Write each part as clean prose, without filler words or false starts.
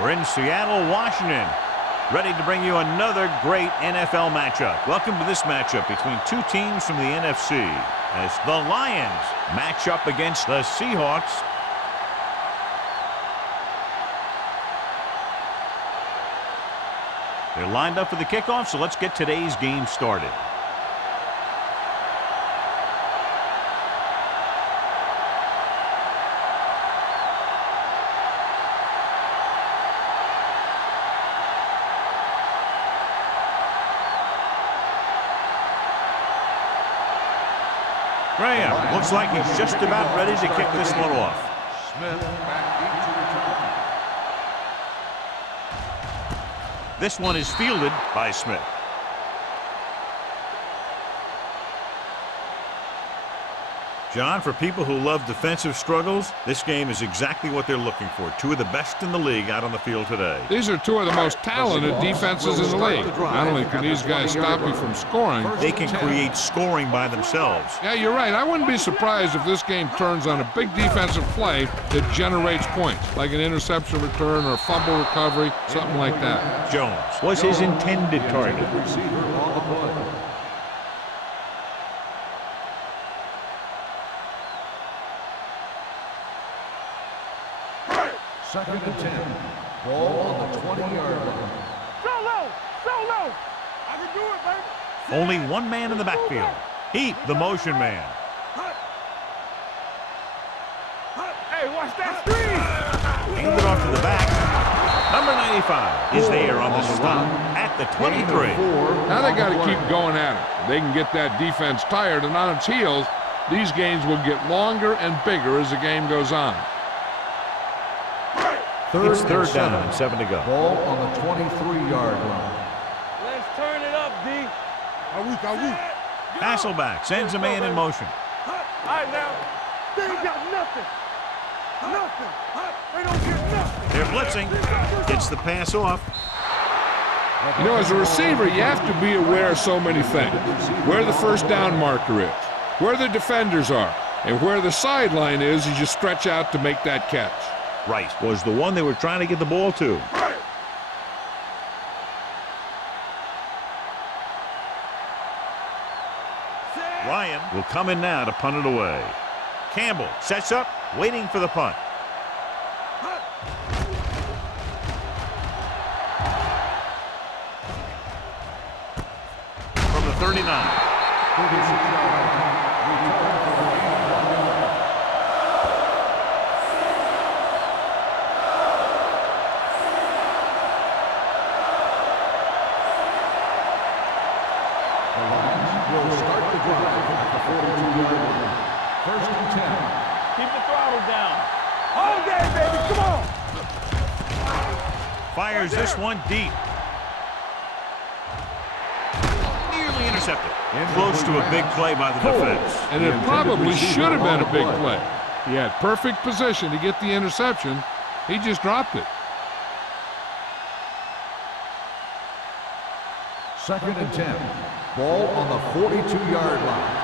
We're in Seattle, Washington, ready to bring you another great NFL matchup. Welcome to this matchup between two teams from the NFC as the Lions match up against the Seahawks. They're lined up for the kickoff, so let's get today's game started. Graham looks like he's just about ready to kick this one off. Smith back deep to return. This one is fielded by Smith. John, for people who love defensive struggles, this game is exactly what they're looking for. Two of the best in the league out on the field today. These are two of the most talented defenses in the league. Not only can these guys stop you from scoring, they can create scoring by themselves. Yeah, you're right. I wouldn't be surprised if this game turns on a big defensive play that generates points, like an interception return or a fumble recovery, something like that. Jones was his intended target. Second and 10. Ball on the 20-yard line. So low. I can do it, baby. Only one man in the backfield. Heat, the motion man. Hey, watch that screen. Handed off to the back. Number 95 is there on the stop at the 23. Now they got to keep going at it. If they can get that defense tired and on its heels, these games will get longer and bigger as the game goes on. It's third down and 7 to go. Ball on the 23-yard line. Let's turn it up, D. Hasselback sends a man in motion. All right, now. They ain't got nothing. They don't get nothing. They're blitzing. Gets the pass off. You know, as a receiver, you have to be aware of so many things. Where the first down marker is, where the defenders are, and where the sideline is as you stretch out to make that catch. Right was the one they were trying to get the ball to. Ryan will come in now to punt it away. Campbell sets up, waiting for the punt. From the 39. Will start the drive at the 42-yard line. First and 10. Keep the throttle down. All day, baby. Come on. Fires this one deep. Nearly intercepted. Close to a big play by the defense. And it probably should have been a big play. He had perfect position to get the interception. He just dropped it. Second and 10. Ball on the 42-yard line.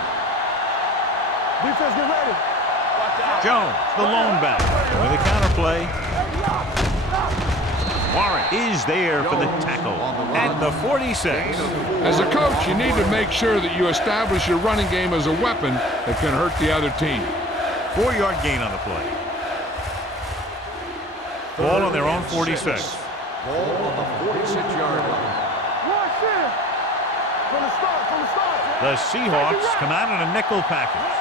Defense, get ready. Watch out. Jones, the lone back. With a counterplay. Warren is there for the tackle at the 46. As a coach, you need to make sure that you establish your running game as a weapon that can hurt the other team. 4-yard gain on the play. Ball on their own 46. Ball on the 46-yard line. Watch it. From the start. The Seahawks come out in a nickel package.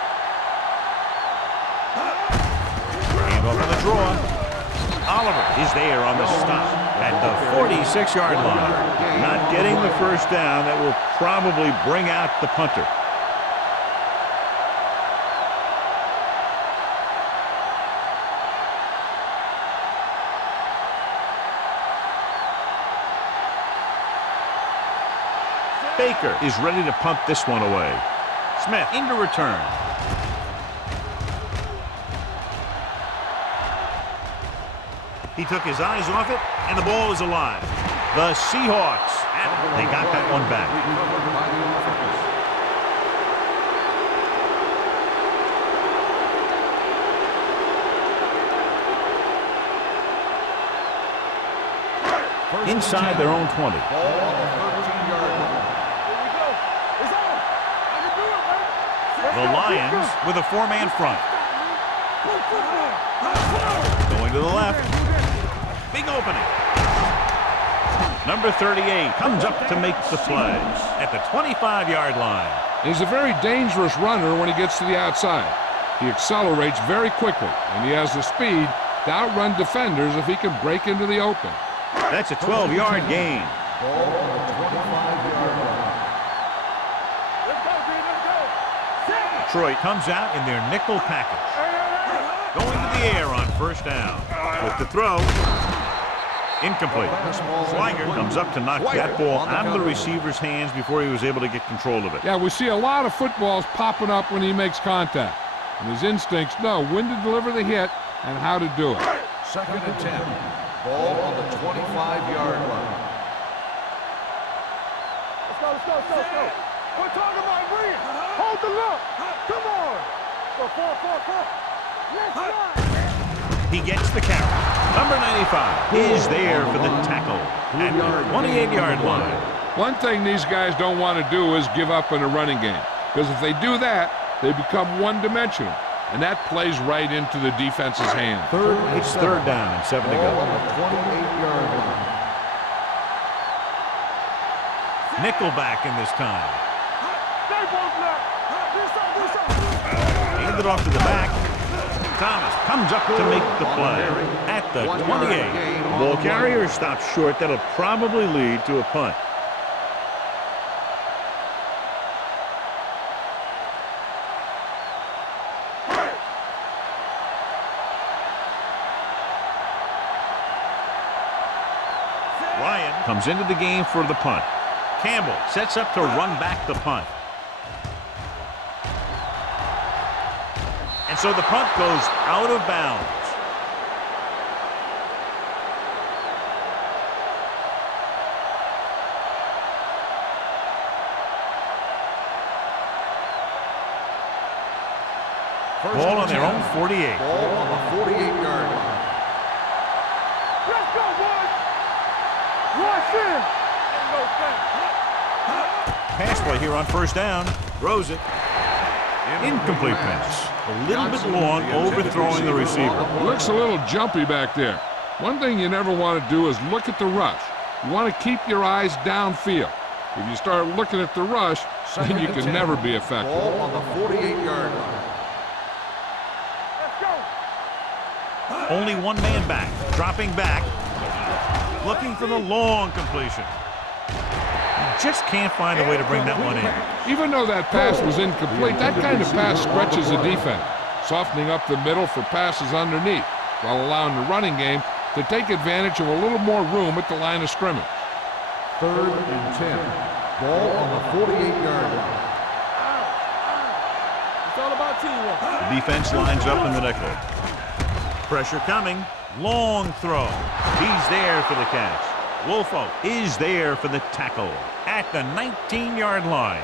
Hand off on the draw. Oliver is there on the stop at the 46-yard line. Not getting the first down. That will probably bring out the punter. Baker is ready to punt this one away. Smith into return. He took his eyes off it, and the ball is alive. The Seahawks, and they got that one back. inside their own 20. Ball on the 13-yard line. Here we go. It's on. I can do it, man. The Lions with a four-man front. Going to the left. Big opening. Number 38 comes up to make the play at the 25-yard line. He's a very dangerous runner when he gets to the outside. He accelerates very quickly, and he has the speed to outrun defenders if he can break into the open. That's a 12-yard gain. Ball on the 25-yard line. Let's go, D. Let's go. Set. Detroit comes out in their nickel package. Going to the air on first down. With the throw. Incomplete. Swigert comes up to knock that ball out of the receiver's hands before he was able to get control of it. Yeah, we see a lot of footballs popping up when he makes contact. And his instincts know when to deliver the hit and how to do it. 2nd and 10. Ball on the 25-yard line. Let's go, let's go, let's go, let's go. We're talking about bring it. Hold the look. Come on. Go, 4. Let's run. He gets the carry. Number 95 is there for the tackle at the 28-yard line. One thing these guys don't want to do is give up in a running game. Because if they do that, they become one-dimensional. And that plays right into the defense's hand. It's third down and 7 to Ball go. on the 28-yard line. Nickelback in this time. Stay both left. This up. Hand it off to the back. Thomas comes up to make the play at the 28. Ball carrier stops short. That'll probably lead to a punt. Ryan comes into the game for the punt. Campbell sets up to run back the punt. And so the punt goes out of bounds. Ball on their own 48. Ball on the 48-yard line. Let's go, boys. Rush in. Ain't no thing. Pass play here on first down. Throws it. Incomplete pass. A little bit long, overthrowing the receiver. It looks a little jumpy back there. One thing you never want to do is look at the rush. You want to keep your eyes downfield. If you start looking at the rush, then you can never be effective. Ball on the 48-yard line. Let's go. Only one man back. Dropping back. Looking for the long completion. Just can't find a way to bring that one in. Even though that pass was incomplete, that kind of pass stretches a defense, softening up the middle for passes underneath, while allowing the running game to take advantage of a little more room at the line of scrimmage. 3rd and 10. Ball on the 48-yard line. It's all about teamwork. The defense lines up in the nickel. Pressure coming. Long throw. He's there for the catch. Wolfo is there for the tackle at the 19-yard line.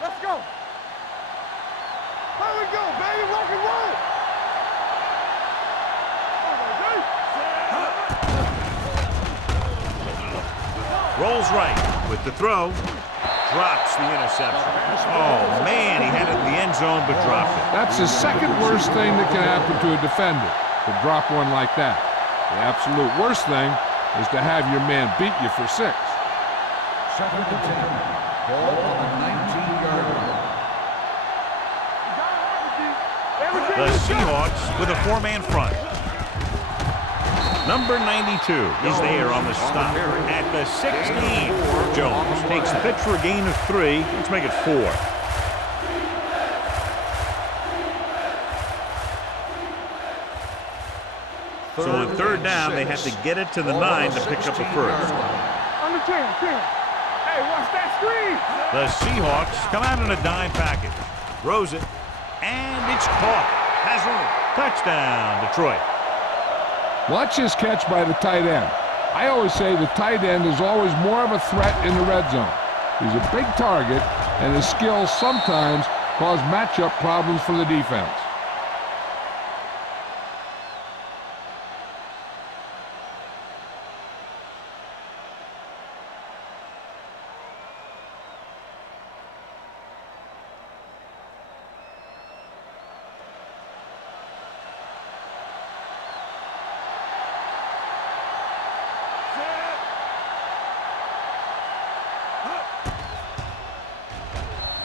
Let's go. Here we go, baby. Rock and roll. Rolls right with the throw. Drops the interception. Oh, man, he had it in the end zone but dropped it. That's the second worst thing that can happen to a defender, to drop one like that. The absolute worst thing is to have your man beat you for 6. 2nd and 10. Ball on the 19-yard line. The Seahawks with a 4-man front. Number 92 is there on the stop at the 16. Jones takes the pitch for a gain of 3. Let's make it 4. So on third down, they have to get it to the 9 to pick up a first. On the 10. Hey, watch that screen. The Seahawks come out in a dime package. Throws it, and it's caught. Has room. Touchdown, Detroit. Watch this catch by the tight end. I always say the tight end is always more of a threat in the red zone. He's a big target, and his skills sometimes cause matchup problems for the defense.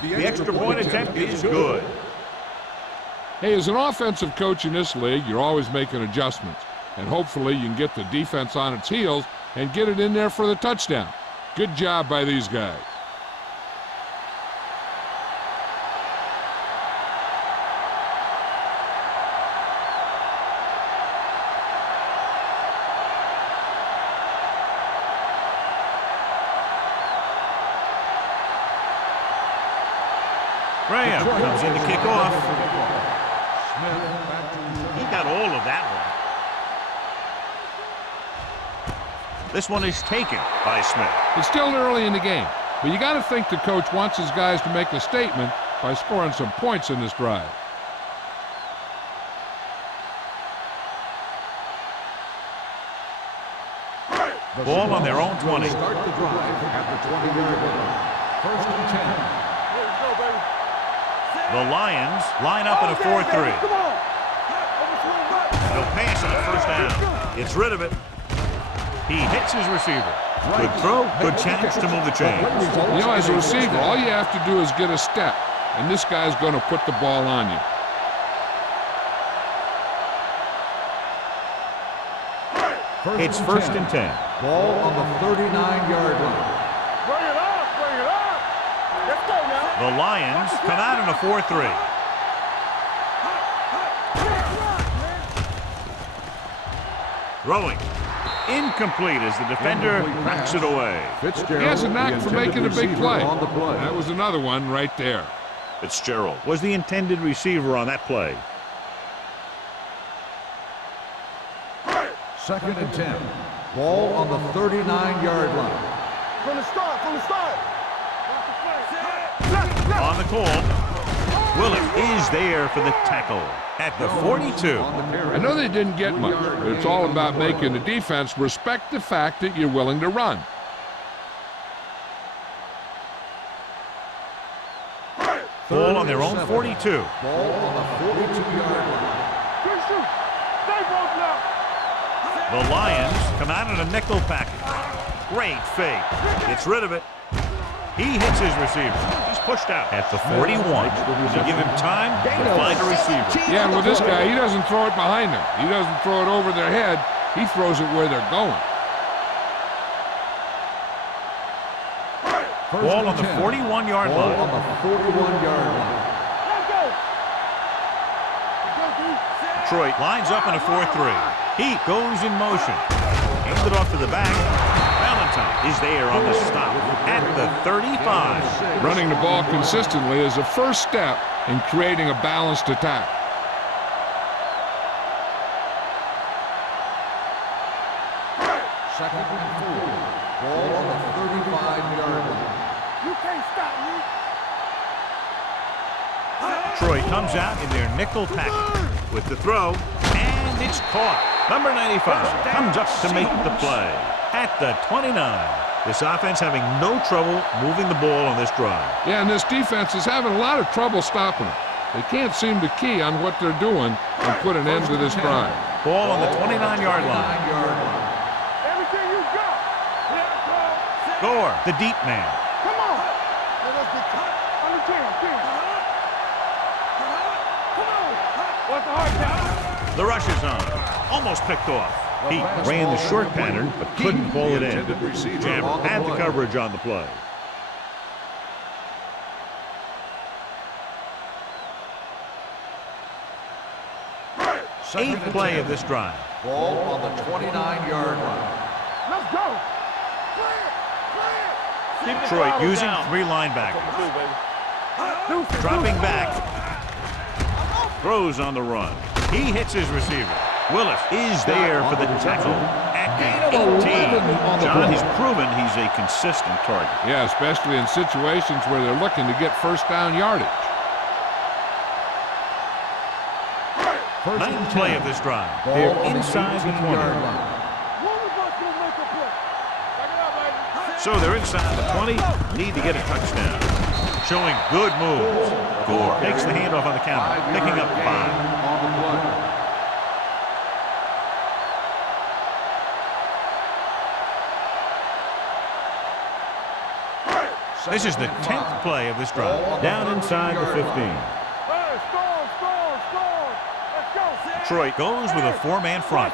The extra point attempt is good. Hey, as an offensive coach in this league, you're always making adjustments. And hopefully you can get the defense on its heels and get it in there for the touchdown. Good job by these guys. Graham comes in to kick off. He got all of that one. This one is taken by Smith. It's still early in the game, but you got to think the coach wants his guys to make a statement by scoring some points in this drive. Ball on their own 20. Start the drive at the 20-yard line. First and 10. The Lions line up in a 4-3. They'll pass on the first down. Gets rid of it. He hits his receiver. Good throw, good chance to move the chains. You know, as a receiver, all you have to do is get a step, and this guy's going to put the ball on you. It's first and 10. Ball on the 39-yard line. Bring it up, bring it up. Let's go now. The Lions come out in a 4-3. Throwing. Incomplete as the defender knocks it away. He has a knack for making a big play. That was another one right there. Fitzgerald was the intended receiver on that play. Second and 10. Ball on the 39-yard line. From the start, from the start. On the call, Willett is there for the tackle at the 42. I know they didn't get much, but it's all about making the defense respect the fact that you're willing to run. Ball on their own 42. Ball on the 42-yard line. Good shoot. Stay broke now. The Lions come out in a nickel package. Great fake. Gets rid of it. He hits his receiver. He's pushed out at the 41 to give him time to find a receiver. Yeah, and with this guy, he doesn't throw it behind them. He doesn't throw it over their head. He throws it where they're going. Ball on the 41-yard Ball line. on the 41-yard line. Let's go. Detroit lines up in a 4-3. He goes in motion. Hands it off to the back. Valentine is there on the stop at the 35. Running the ball consistently is the first step in creating a balanced attack. Second and 4. Ball on the 35-yard line. You can't stop me. Detroit comes out in their nickel package with the throw, and it's caught. Number 95 comes up to make the play at the 29. This offense having no trouble moving the ball on this drive. Yeah, and this defense is having a lot of trouble stopping them. They can't seem to key on what they're doing and put an end to this drive. Ball on the 29-yard line. Everything you got. Gore, the deep man. Come on. Let us get on the team. Come on. What's the hard count? The rush is on. Almost picked off. He ran the short pattern, but couldn't pull it in. Jammer had the coverage on the play. Eighth play of this drive. Ball on the 29-yard line. Let's go. Detroit using three linebackers. Dropping back. Throws on the run. He hits his receiver. Willis is there for the tackle at the 18. John, he's proven he's a consistent target. Yeah, especially in situations where they're looking to get first down yardage. Ninth play of this drive. They're inside the 20. So they're inside the 20, need to get a touchdown. Showing good moves. Gore takes the handoff on the counter, picking up 5. This is the 10th play of this drive. Down inside the 15. Detroit goes with a 4-man front.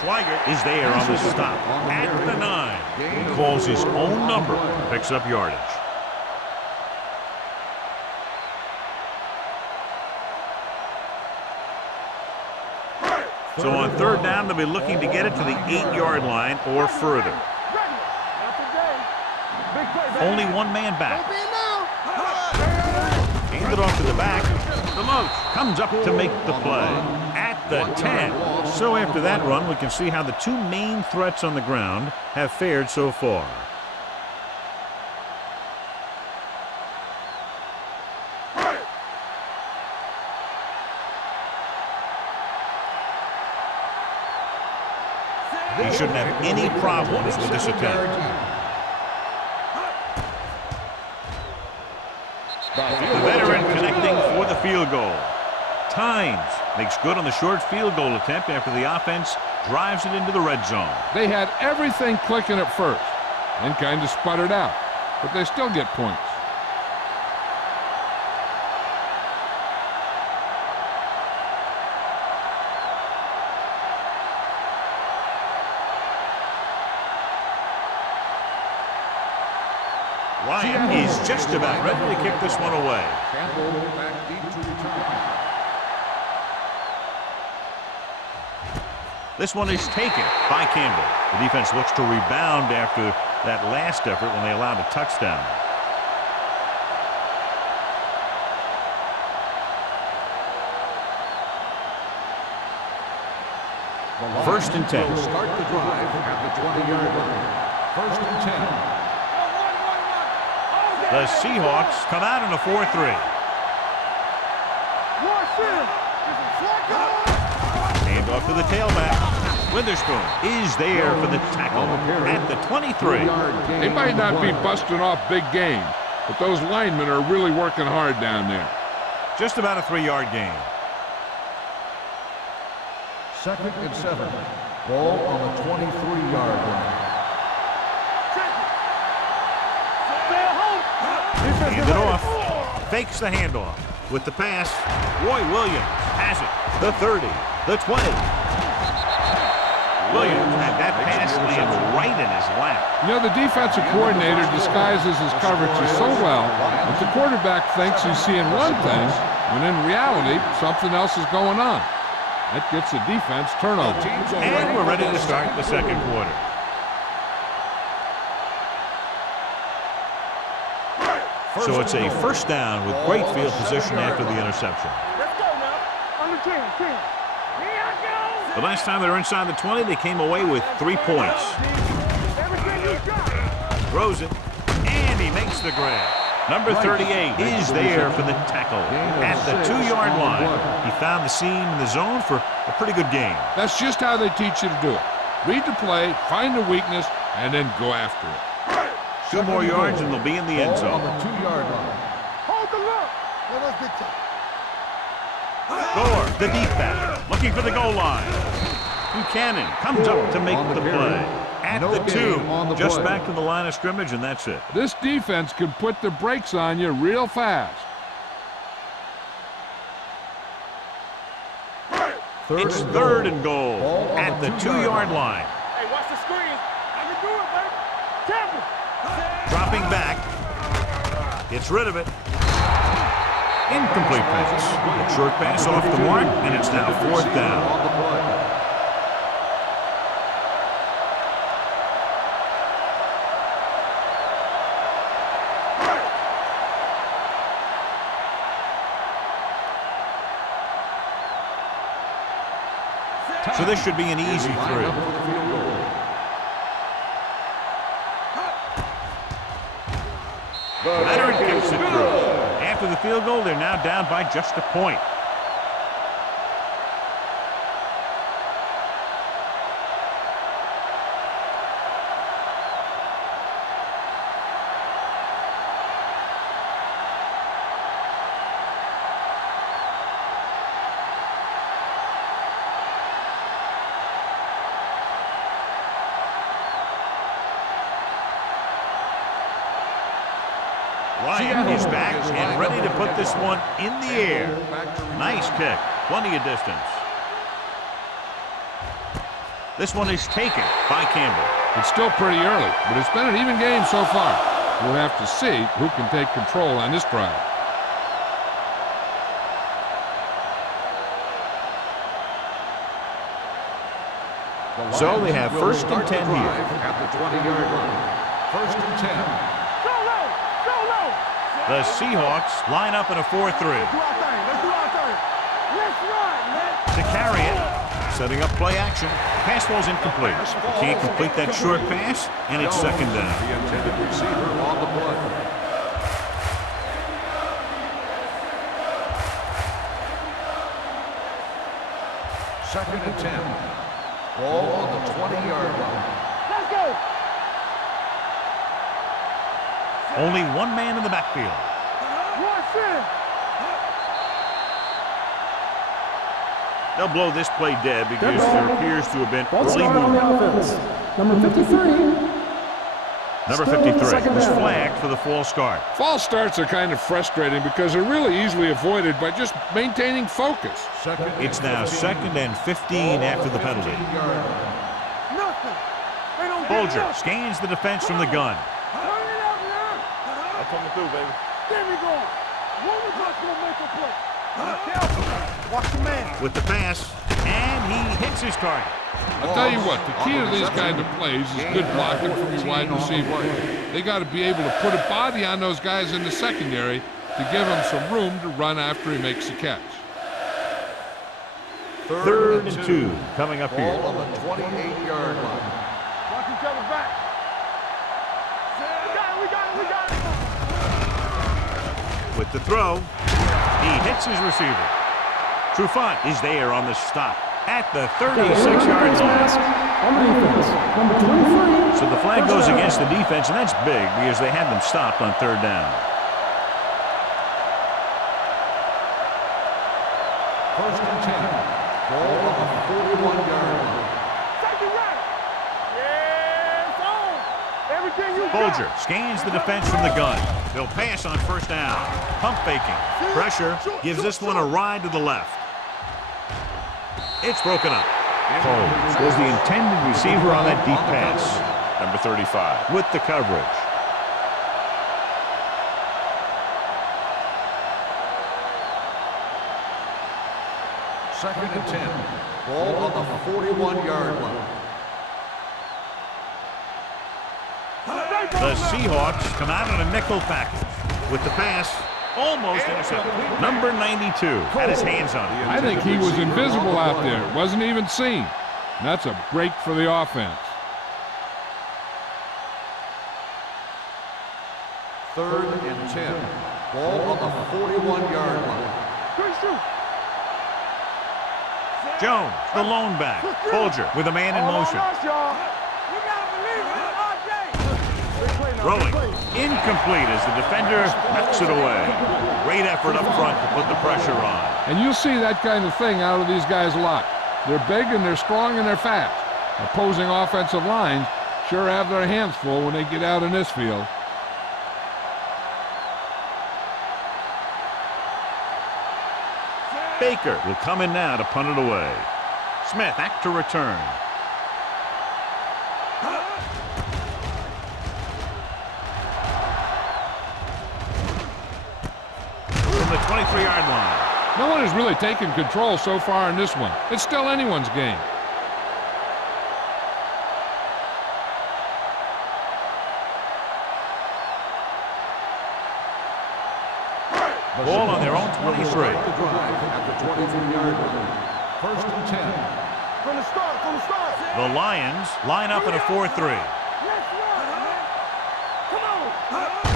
Schweigert is there on the stop at the 9. He calls his own number, picks up yardage. So on third down, they'll be looking to get it to the 8-yard line or further. Only one man back. Hand it off to the back. DeLoach comes up to make the play at the 10. So after that run, we can see how the two main threats on the ground have fared so far. He shouldn't have any problems with this attempt. The veteran connecting for the field goal. Tynes makes good on the short field goal attempt after the offense drives it into the red zone. They had everything clicking at first and kind of sputtered out, but they still get points. Ryan is just about ready to kick this one away. This one is taken by Campbell. The defense looks to rebound after that last effort when they allowed a touchdown. First and 10. Start the drive at the 20-yard line. First and 10. The Seahawks come out in a 4-3. Hand off to the tailback. Witherspoon is there for the tackle at the 23. They might not be busting off big games, but those linemen are really working hard down there. Just about a 3-yard gain. Second and 7. Ball on the 23-yard line. Hand it off. Fakes the handoff. With the pass, Roy Williams has it. The 30, the 20. Williams had that pass lands right in his lap. You know, the defensive coordinator disguises his coverages so well that the quarterback thinks he's seeing one thing, when in reality, something else is going on. That gets the defense turnover. And we're ready to start the second quarter. So it's a first down with great field position after the interception. Let's go now. On the 10. Here I go. The last time they were inside the 20, they came away with 3 points. Everything you got. Throws it, and he makes the grab. Number 38 is there for the tackle at the 2-yard line. He found the seam in the zone for a pretty good game. That's just how they teach you to do it. Read the play, find the weakness, and then go after it. 2 more yards and they'll be in the end zone. On the 2-yard line. Hold the look. Gore, the deep back, looking for the goal line. Buchanan comes up to make the play. At the 2, just back to the line of scrimmage, and that's it. This defense can put the brakes on you real fast. It's third and goal at the 2-yard line. Hey, watch the screen. I can do it, baby. Campbell. Dropping back. Gets rid of it. Incomplete pass. A short pass off the mark, and it's now 4th down. So this should be an easy three. Leonard gets it through. After the field goal, they're now down by just a point. Ryan is back and ready to put this one in the air. Nice kick. Plenty of distance. This one is taken by Campbell. It's still pretty early, but it's been an even game so far. We'll have to see who can take control on this drive. So they have first and 10 here. At the 20-yard line. First and 10. The Seahawks line up in a 4-3. Let's do our thing. Let's run, man. To carry it, setting up play action. Pass ball's incomplete. Can't complete that short pass, and it's second down. The intended receiver on the play. Second and 10. Ball on the 20-yard line. Let's go. Only one man in the backfield. Watch it. They'll blow this play dead because there appears to have been early on the movement. offense. Number 53. Number 53 was flagged for the false start. False starts are kind of frustrating because they're really easily avoided by just maintaining focus. It's now 2nd and 15 after the penalty. Nothing. They don't get Folger nothing. scans the defense from the gun. Turn it up now. I'm coming through, baby. There we go. One of us will make a play. Careful. Watch the man. With the pass, and he hits his target. I'll tell you what, the key to these kind of plays is good blocking from your wide receiver. They got to be able to put a body on those guys in the secondary to give them some room to run after he makes the catch. Third and 2 coming up here. Ball on the 28-yard line. Watch each other back. We got it. With the throw, he hits his receiver. Trufant is there on the stop at the 36-yard line. On the defense. Number 23. So the flag goes against the defense, and that's big because they had them stopped on third down. First and 10. Ball on the 41-yard line. Take it right. Yeah, it's on. Everything you Folger got. scans the defense from the gun. They'll pass on first down. Pump faking. Pressure gives this one a ride to the left. It's broken up. Foles was the intended receiver on that deep pass. Number 35. With the coverage. Second and 10. Ball on the 41-yard line. The Seahawks come out in a nickel package. With the pass, almost intercepted. Number 92 had his hands on it. I think he was invisible out there. Wasn't even seen. And that's a break for the offense. Third and 10. Ball on the 41-yard line. Jones, the lone back. Folger with a man in motion. Throwing incomplete as the defender knocks it away. Great effort up front to put the pressure on. And you'll see that kind of thing out of these guys a lot. They're big and they're strong and they're fast. Opposing offensive lines sure have their hands full when they get out in this field. Baker will come in now to punt it away. Smith back to return. From the 23-yard line. No one has really taken control so far in this one. It's still anyone's game. Ball on their own 23. At the 23-yard line. First and 10. From the start, from the start. The Lions line up in a 4-3. Let's run, man. Come on.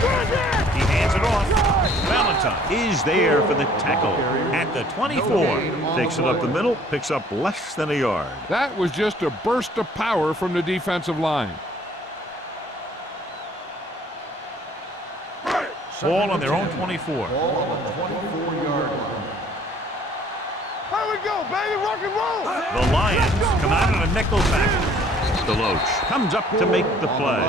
Run there. He hands it off. Valentine is there for the tackle at the 24. Takes it up the middle, picks up less than a yard. That was just a burst of power from the defensive line. Ball on their own 24. Ball on the 24-yard line. Here we go, baby. Rock and roll. The Lions come out in a nickel package. Deloach comes up to make the play.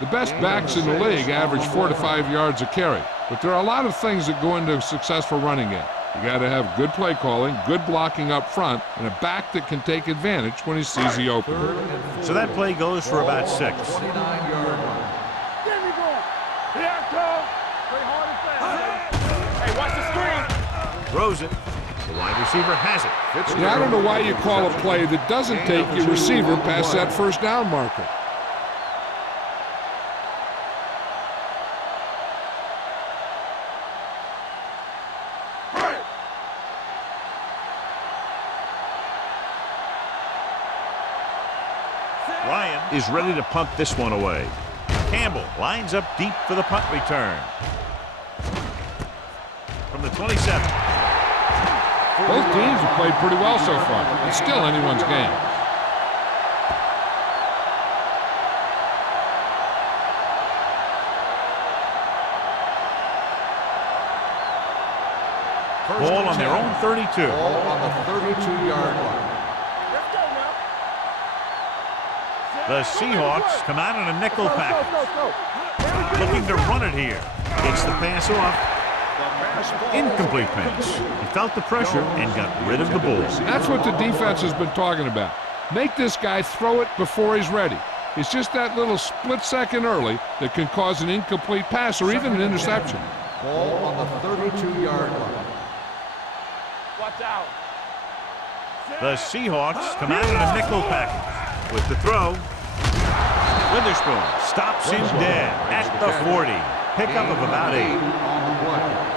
The best backs in the league average 4 to 5 yards a carry, but there are a lot of things that go into a successful running game. You got to have good play calling, good blocking up front, and a back that can take advantage when he sees the opening. So that play goes for about 6. 29-yard line. There we go. Here I come. Play hard and fast. Hey, watch the screen. Throws it. The wide receiver has it. Yeah, I don't know why you call a play that doesn't take your receiver past that first down marker. Ryan is ready to punt this one away. Campbell lines up deep for the punt return. From the 27. Both teams have played pretty well so far. It's still anyone's game. Ball on their own 32. Ball on the 32-yard line. Let's go now. The Seahawks come out in a nickel package. Go. Looking to run it here. Gets the pass off. Incomplete pass. He felt the pressure and got rid of the ball. That's what the defense has been talking about. Make this guy throw it before he's ready. It's just that little split second early that can cause an incomplete pass or even an interception. Ball on the 32-yard line. Watch out. The Seahawks come out in a nickel package. With the throw, Witherspoon stops him dead at the 40. Pickup of about 8. On the play.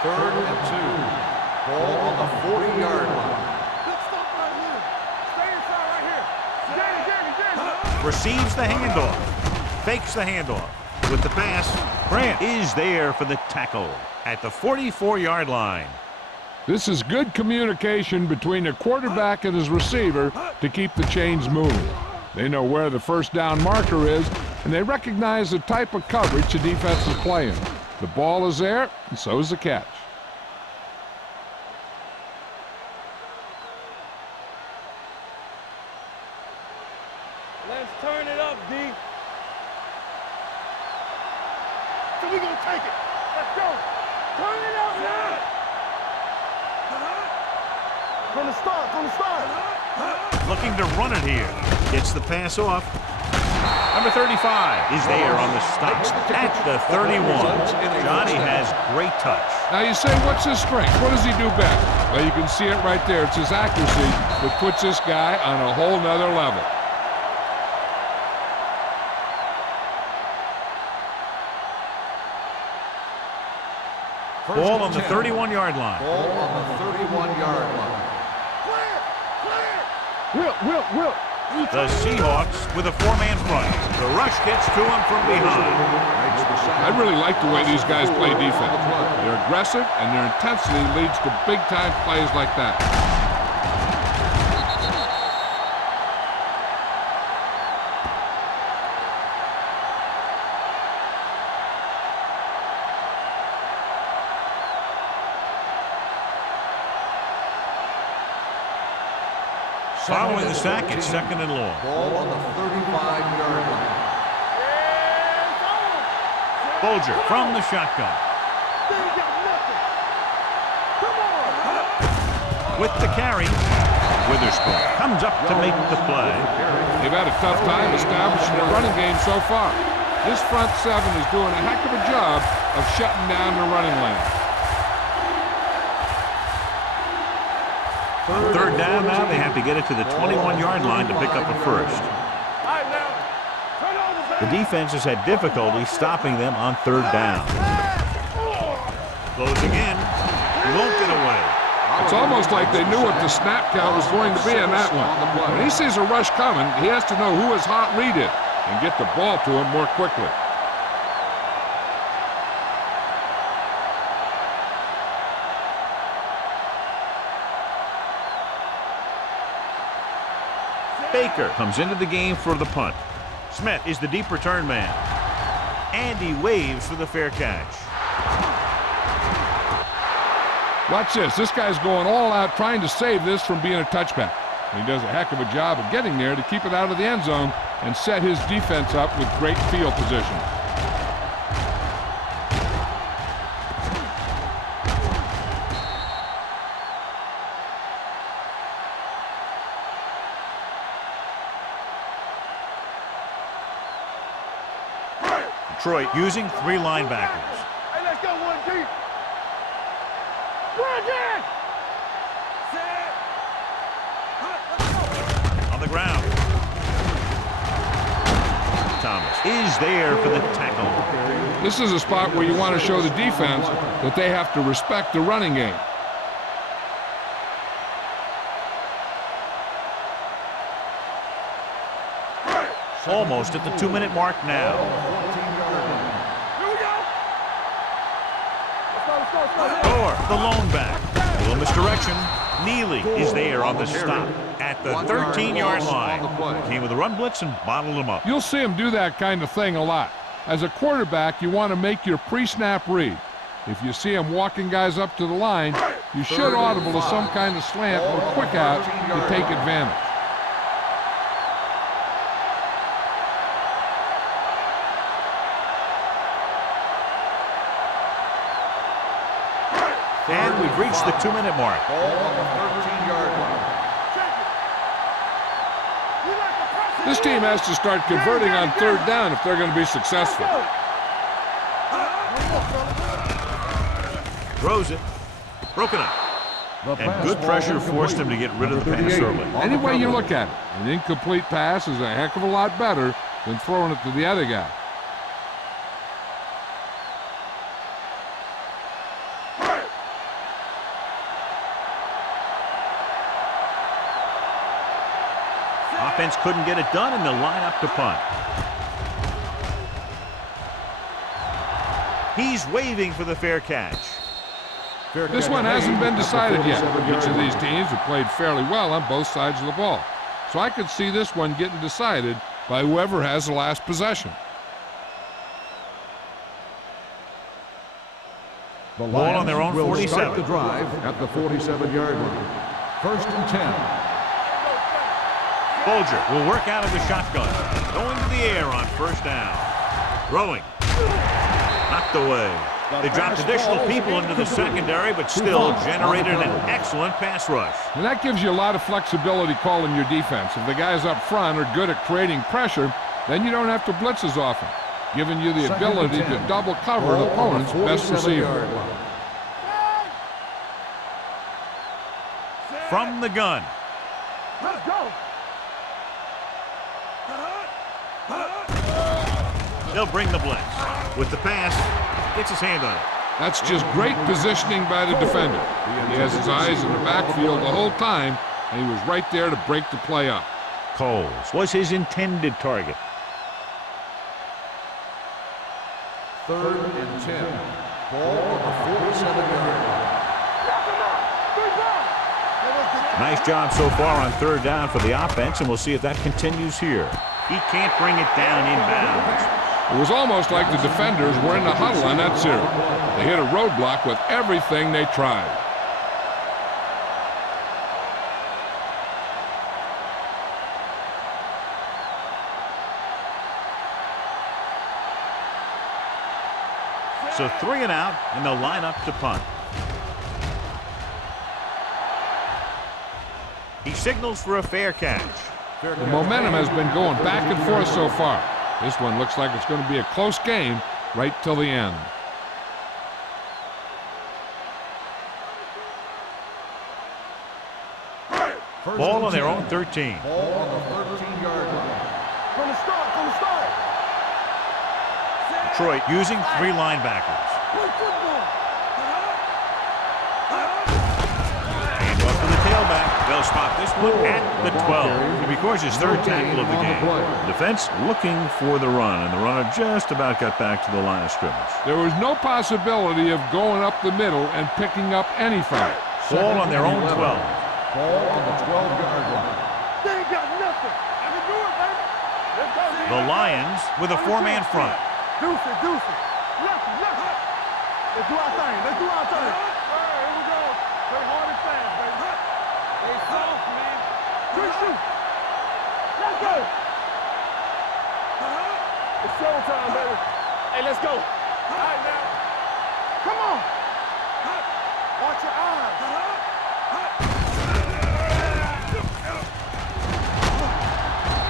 Third and 2. Ball on the 40-yard line. Good stuff right here. Stay inside right here. Danny. Receives the handoff. Fakes the handoff. With the pass, Grant is there for the tackle at the 44-yard line. This is good communication between the quarterback and his receiver to keep the chains moving. They know where the first down marker is, and they recognize the type of coverage the defense is playing. The ball is there, and so is the catch. Let's turn it up, D. So we gonna take it. Let's go. Turn it up now. From the start, from the start. Looking to run it here. Gets the pass off. Number 35 is there on the stop at the 31. Johnny has great touch. Now you say, what's his strength? What does he do best? Well, you can see it right there. It's his accuracy that puts this guy on a whole nother level. Ball on the 31-yard line. Ball on the 31-yard line. Will. The Seahawks with a 4-man front. The rush gets to him from behind. I really like the way these guys play defense. They're aggressive, and their intensity leads to big-time plays like that. Following the sack, it's second and long. Ball on the 35-yard line. Bolger from the shotgun. They ain't got nothing. Come on. With the carry, Witherspoon comes up to make the play. They've had a tough time establishing a running game so far. This front seven is doing a heck of a job of shutting down the running lane. On third down now, they have to get it to the 21-yard line to pick up a first. All right, now. Turn over, The defense has had difficulty stopping them on third down. Closing in. He won't get away. It's almost like they knew what the snap count was going to be in that one. When he sees a rush coming, he has to know who his hot read is and get the ball to him more quickly. Baker comes into the game for the punt. Smith is the deep return man. And he waves for the fair catch. Watch this. This guy's going all out trying to save this from being a touchback. He does a heck of a job of getting there to keep it out of the end zone and set his defense up with great field position. Detroit using 3 linebackers. Hey, let's go one deep. Run again. On the ground. Thomas is there for the tackle. This is a spot where you want to show the defense that they have to respect the running game. Almost at the 2-minute mark now. Or the lone back. A little misdirection. Neely is there on the stop at the 13-yard line. Came with a run blitz and bottled him up. You'll see him do that kind of thing a lot. As a quarterback, you want to make your pre-snap read. If you see him walking guys up to the line, you should audible to some kind of slant or quick out to take advantage. And we've reached the 2-minute mark. Ball on the 13-yard line. This team has to start converting on third down if they're going to be successful. Throws it. Broken up. And good pressure forced him to get rid of the pass early. Any way you look at it, an incomplete pass is a heck of a lot better than throwing it to the other guy. Offense couldn't get it done, and they'll line up to punt. He's waving for the fair catch. This one hasn't been decided yet. Each of these teams have played fairly well on both sides of the ball. So I could see this one getting decided by whoever has the last possession. The Ball on their own will 47. start the drive at the 47-yard line. First and 10. Bolger will work out of the shotgun. Going to the air on first down. Throwing. Knocked away. They dropped additional people into the secondary, but still generated an excellent pass rush. And that gives you a lot of flexibility calling your defense. If the guys up front are good at creating pressure, then you don't have to blitz as often, giving you the ability to double cover an opponent's best receiver. From the gun. Let's go. They'll bring the blitz. With the pass, gets his hand on it. That's just great positioning by the defender. He has his eyes in the backfield the whole time, and he was right there to break the play up. Coles was his intended target. Third and 10. Ball on the 47-yard line. Nice job so far on third down for the offense, and we'll see if that continues here. He can't bring it down inbounds. It was almost like the defenders were in the huddle on that series. They hit a roadblock with everything they tried. So 3 and out, and they'll line up to punt. He signals for a fair catch. The momentum has been going back and forth so far. This one looks like it's going to be a close game right till the end. Ball on their own 13. Ball on the 13-yard line. From the start, from the start. Detroit using 3 linebackers. Play football. And off to the tailback. They'll spot this one at the 12. It records his 3rd tackle of the game. Defense looking for the run, and the runner just about got back to the line of scrimmage. There was no possibility of going up the middle and picking up anything. Ball on their own 12. Ball on the 12-yard line. They ain't got nothing. I can do it, baby. Let's go. The Lions with a 4-man front. Deuce it, deuce it. Left it, left it. Let's do our thing. Let's do our thing. All right, here we go. Play hard and fast, baby. Stay soft, man. Quick shoot. Let's go. It's showtime, baby. Hey, let's go. All right, now. Come on. Watch your eyes.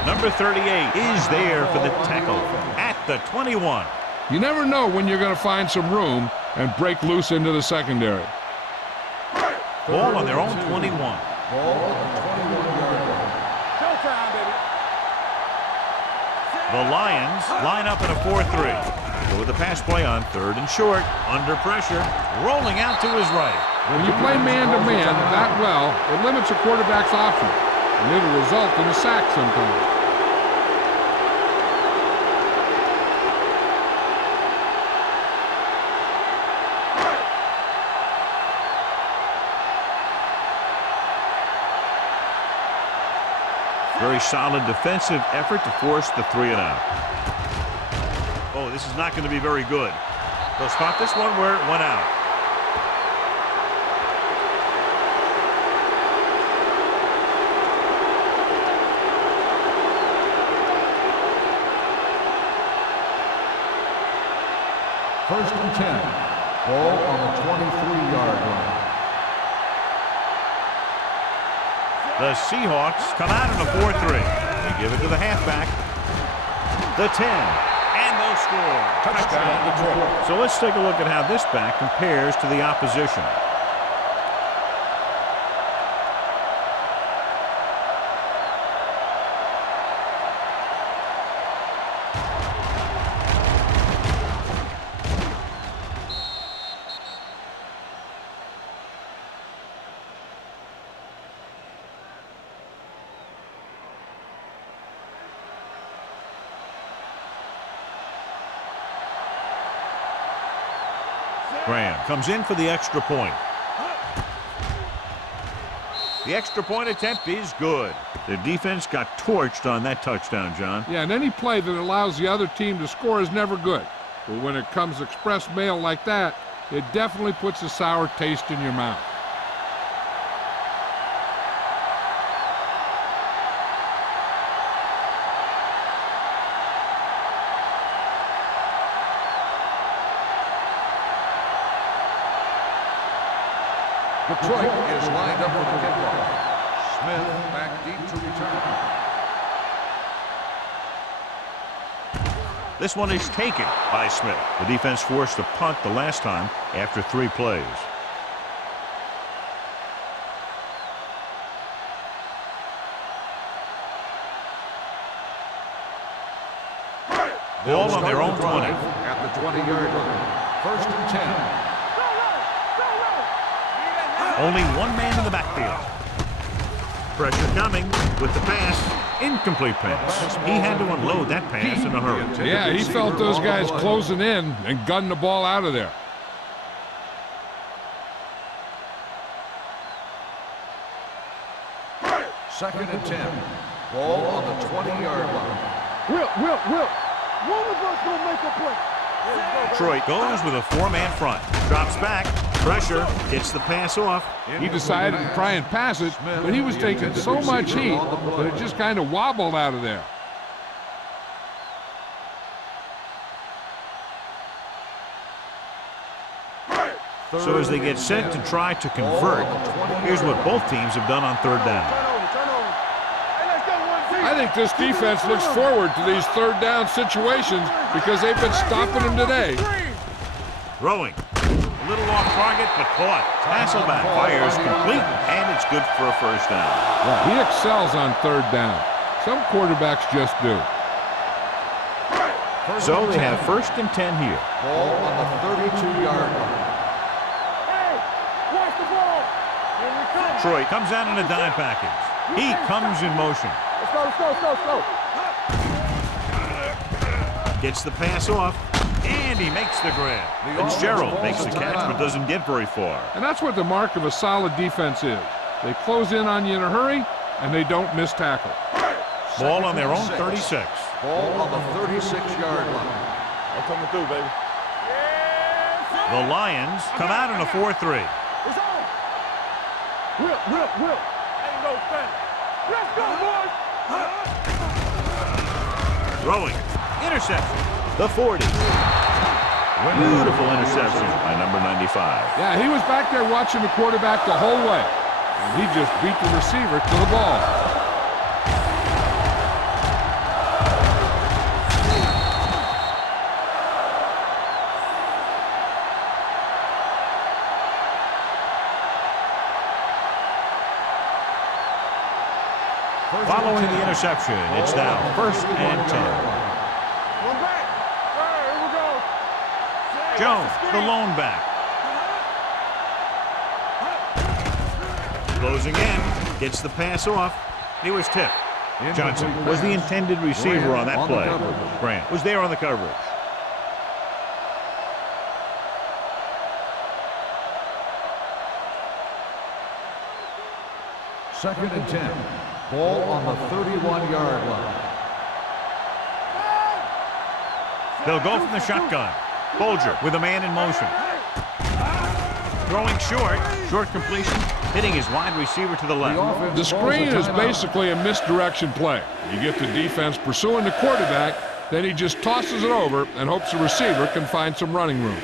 Number 38 is there for the tackle at the 21. You never know when you're going to find some room and break loose into the secondary. Ball on their own 21. Ball on the 21-yard line. Showtime, baby. The Lions line up in a 4-3. Go with the pass play on 3rd and short. Under pressure. Rolling out to his right. When you play man-to-man that well, it limits a quarterback's options, and it'll result in a sack sometimes. Very solid defensive effort to force the 3 and out. Oh, this is not going to be very good. They'll spot this one where it went out. First and 10. Ball on the 23-yard line. The Seahawks come out in a 4-3. They give it to the halfback. The 10. And they'll score. Touchdown, Detroit. So let's take a look at how this back compares to the opposition. Graham comes in for the extra point. The extra point attempt is good. The defense got torched on that touchdown, John. Yeah, and any play that allows the other team to score is never good. But when it comes express mail like that, it definitely puts a sour taste in your mouth. Detroit is lined up for the kickoff. Smith back deep to return. This one is taken by Smith. The defense forced a punt the last time after 3 plays. Ball on their own 20. At the 20-yard line. First and 10. Only one man in the backfield. Pressure coming with the pass. Incomplete pass. He had to unload that pass in a hurry. Yeah, he felt those guys closing in and gunned the ball out of there. Second and 10. Ball on the 20-yard line. Will. One of us gonna make a play. Detroit goes with a 4-man front. Drops back. Pressure. Gets the pass off. He decided to try and pass it, but he was taking so much heat that it just kind of wobbled out of there. So as they get set to try to convert, here's what both teams have done on 3rd down. I think this defense looks forward to these 3rd down situations because they've been stopping them today. Throwing. A little off target, but caught. Hasselback fires complete, and it's good for a 1st down. He excels on 3rd down. Some quarterbacks just do. So they have 1st and 10 here. Ball on the 32-yard line. Hey, watch the ball. Here we come. Detroit comes out in a dime package. He comes in motion. Let's go, let's go, let's go, let's go. Gets the pass off, and he makes the grab. Fitzgerald makes the catch, but doesn't get very far. And that's what the mark of a solid defense is. They close in on you in a hurry, and they don't miss tackle. Ball on their own 36. Ball on the 36-yard line. I'm coming through, baby. The Lions come out in a 4-3. It's on. Whip. Ain't no thing. Let's go, boys. Throwing. Interception. The 40. Beautiful interception by number 95. Yeah, he was back there watching the quarterback the whole way. And he just beat the receiver to the ball. Following the interception, it's now 1st and 10. One back. Hey, here we go. Jones, the lone back. Closing in, gets the pass off. He was tipped. Johnson was the intended receiver on that play. Grant was there on the coverage. Second and 10. Ball on the 31-yard line. They'll go from the shotgun. Bolger with a man in motion. Throwing short completion, hitting his wide receiver to the left. The screen is basically a misdirection play. You get the defense pursuing the quarterback, then he just tosses it over and hopes the receiver can find some running room.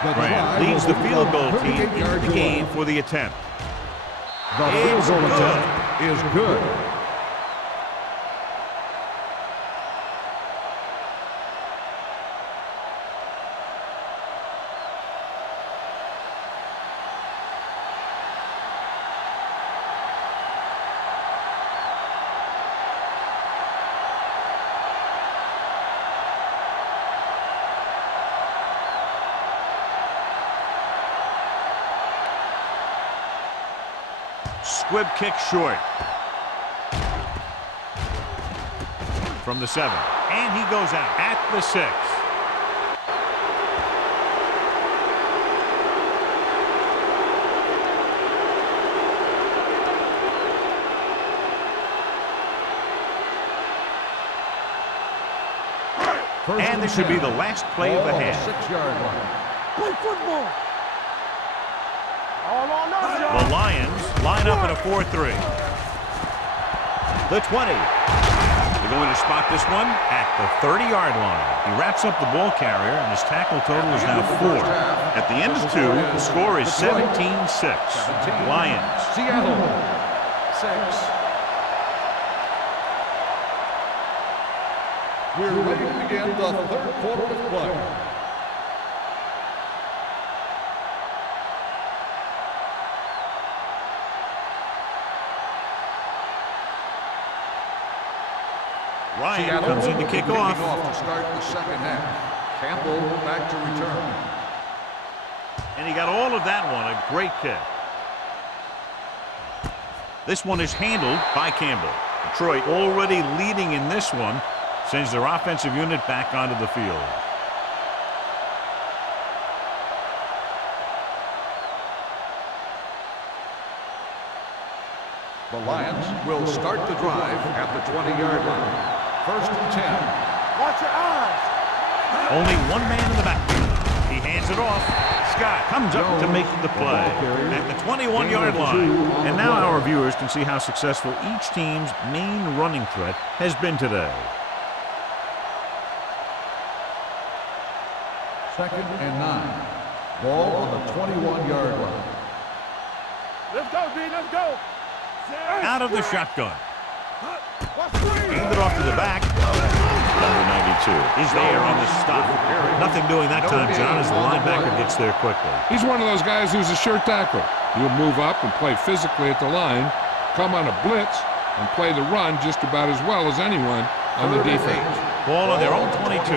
Grant leads the field goal team into the game for the attempt. The field goal attempt is good. Squib kick short. From the 7. And he goes out at the 6. And this should be the last play of the half. 6-yard line. Play football. All on us, The y'all. Lions line up in a 4-3. The 20. They're going to spot this one at the 30-yard line. He wraps up the ball carrier, and his tackle total is now 4. At the end of 2, the score is 17-6. Lions. Seattle, 6. We're ready to begin the third quarter of play. Ryan comes in to kick off. To start the second half. Campbell back to return. And he got all of that one. A great kick. This one is handled by Campbell. Detroit already leading in this one. Sends their offensive unit back onto the field. The Lions will start the drive at the 20-yard line. First and 10. Watch your eyes. Only one man in the backfield. He hands it off. Scott comes up to make the play at the 21-yard line. And now our viewers can see how successful each team's main running threat has been today. Second and 9. Ball on the 21-yard line. Let's go, D. Let's go. Out of the shotgun. Watch screen. Hand it off to the back. Number 92. He's there on the stop. Nothing doing that time, John, as the linebacker gets there quickly. He's one of those guys who's a sure tackler. He'll move up and play physically at the line, come on a blitz, and play the run just about as well as anyone on the defense. Ball on their own 22.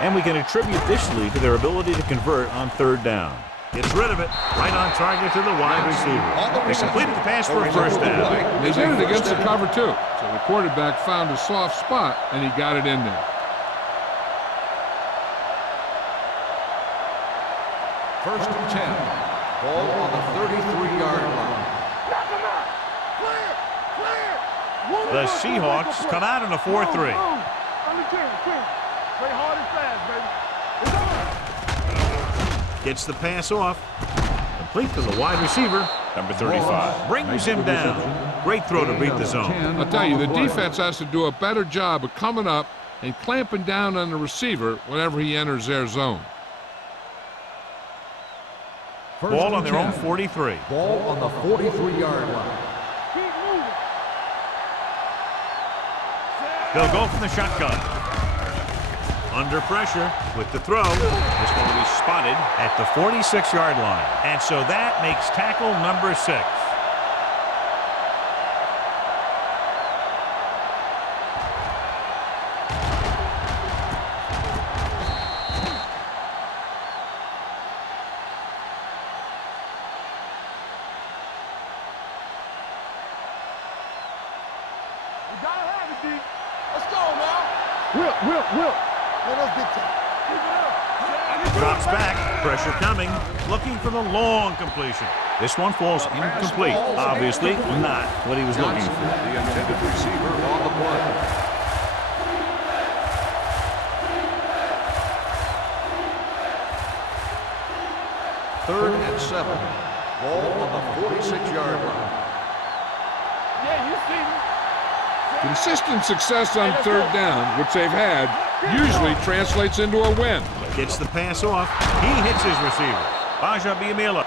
And we can attribute this lead to their ability to convert on third down. Gets rid of it, right on target to the wide receiver. They completed the pass for a first down. They did it against the cover, too. So the quarterback found a soft spot, and he got it in there. First and 10. Ball on the 33-yard line. The Seahawks come out in a 4-3. Play hard and fast, baby. Gets the pass off. Complete to the wide receiver. Number 35. Brings him down. Great throw to beat the zone. I'll tell you, the defense has to do a better job of coming up and clamping down on the receiver whenever he enters their zone. Ball on their own 43. Ball on the 43-yard line. Keep moving. They'll go from the shotgun. Under pressure with the throw. This one will be spotted at the 46-yard line. And so that makes tackle number 6. You gotta have it, D. Let's go now. Will. Man, that's big time. Keep it up. Drops back. Pressure coming. Looking for the long completion. This one falls incomplete. Obviously not what he was looking for. The intended receiver on the play. Third and 7. Ball on the 46-yard line. Yeah, you see me. Consistent success on third down, which they've had, usually translates into a win. Gets the pass off. He hits his receiver. Baja Biamila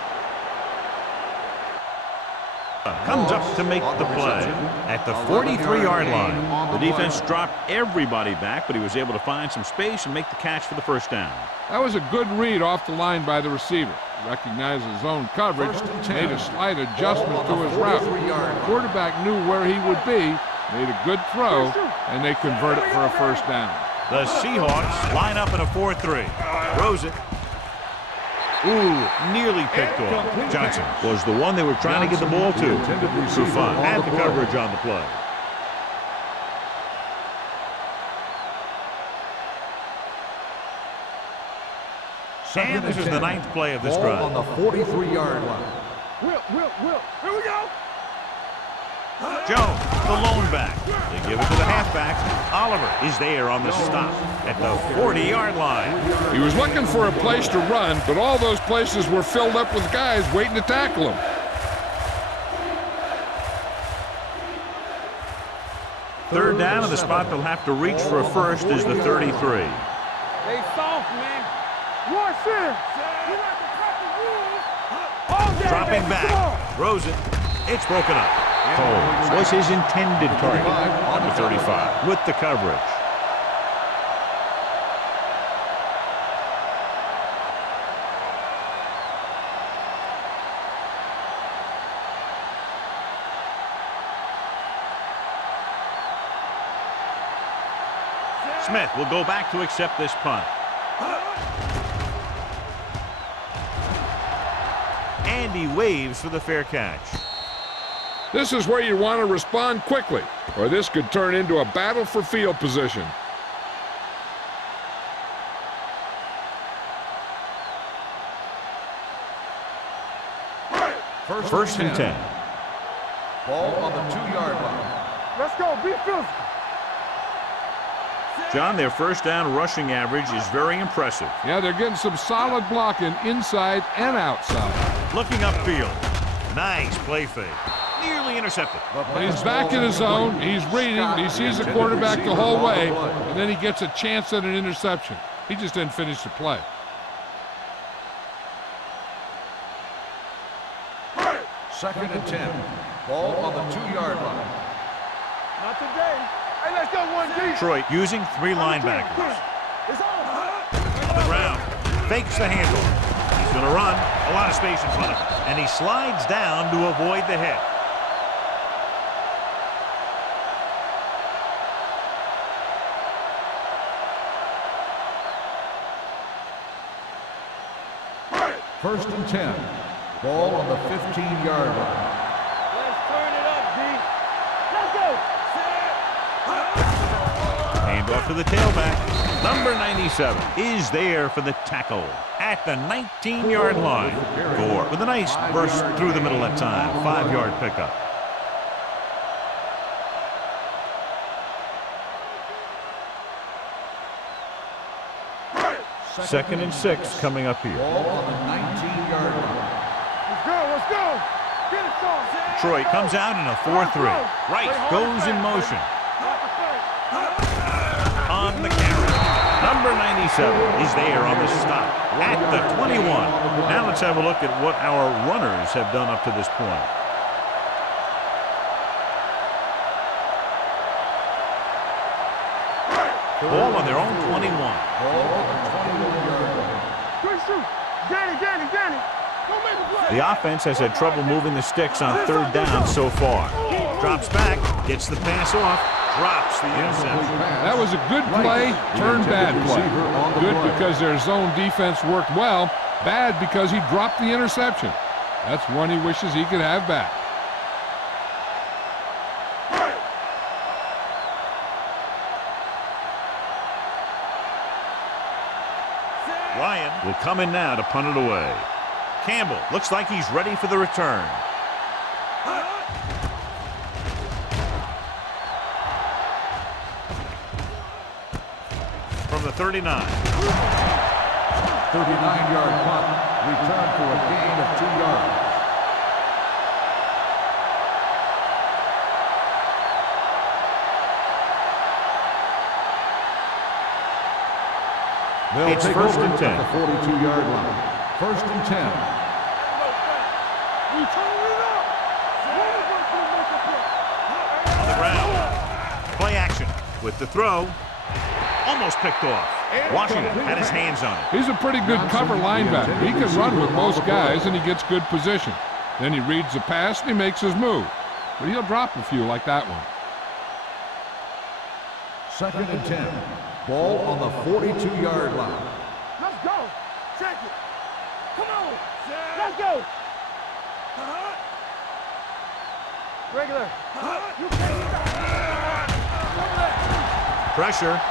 comes up to make the play at the 43-yard line. The defense dropped everybody back, but he was able to find some space and make the catch for the first down. That was a good read off the line by the receiver. Recognized his zone coverage, made a slight adjustment to his route. The quarterback knew where he would be, made a good throw, and they convert it for a first down. The Seahawks line up in a 4-3. Throws it. Ooh, nearly picked off. Johnson was the one they were trying to get the ball to. For fun. Had the coverage on the play. And this is the 9th play of this Ball on drive. the 43-yard line. Will. Here we go. Jones, the lone back. They give it to the halfback. Oliver is there on the stop at the 40-yard line. He was looking for a place to run, but all those places were filled up with guys waiting to tackle him. Third down, and the spot they'll have to reach for a first is the 33. They soft, man. Watch this. You got to cut the rules. All day, Dropping baby. Come back. on. Throws it. It's broken up. Coles was his intended target. Number 35. With the coverage. Smith will go back to accept this punt. And he waves for the fair catch. This is where you want to respond quickly, or this could turn into a battle for field position. First and 10. Ball on the 2-yard line. Let's go. Be physical. John, their first down rushing average is very impressive. Yeah, they're getting some solid blocking inside and outside. Looking upfield. Nice play fake. Nearly intercepted. He's back in his zone. He's reading. He sees the quarterback the whole way, and then he gets a chance at an interception. He just didn't finish the play. Second and 10. Ball on the 2-yard line. Not today. Hey, let's go 1D. Detroit using 3 linebackers. It's on. On the ground, fakes the handle. He's going to run. A lot of space in front of him. And he slides down to avoid the hit. First and 10. Ball on the 15-yard line. Let's turn it up, D. Let's go. Hand off to the tailback. Number 97 is there for the tackle at the 19-yard line. Gore with a nice burst through the middle that time. 5-yard pickup. Second and 6 coming up here. Ball on the 19-yard line. Let's go. Let's go. Get it, Sean. Detroit comes out in a 4-3. Right goes in motion. On the carry. Number 97 is there on the stop at the 21. Now let's have a look at what our runners have done up to this point. Ball on their own 21. Ball on the 21-yard line. Good shoot. Danny. Don't make a play. The offense has had trouble moving the sticks on 3rd down so far. Drops back, gets the pass off, drops the interception. That was a good play, turned bad play. Good because their zone defense worked well, bad because he dropped the interception. That's one he wishes he could have back. Ryan will come in now to punt it away. Campbell looks like he's ready for the return. From the 39. 39-yard punt. Return for a gain of 2 yards. They'll It's take first over and 10. at the 42-yard line. First and 10. We turn it up. On the ground. Play action with the throw. Almost picked off. Washington had his hands on it. He's a pretty good cover linebacker. He can run with most guys, and he gets good position. Then he reads the pass, and he makes his move. But he'll drop a few like that one. Second and 10. Ball on the 42-yard line. Let's go. Check it. Come on. Let's go. Regular. You can't stop. Pressure.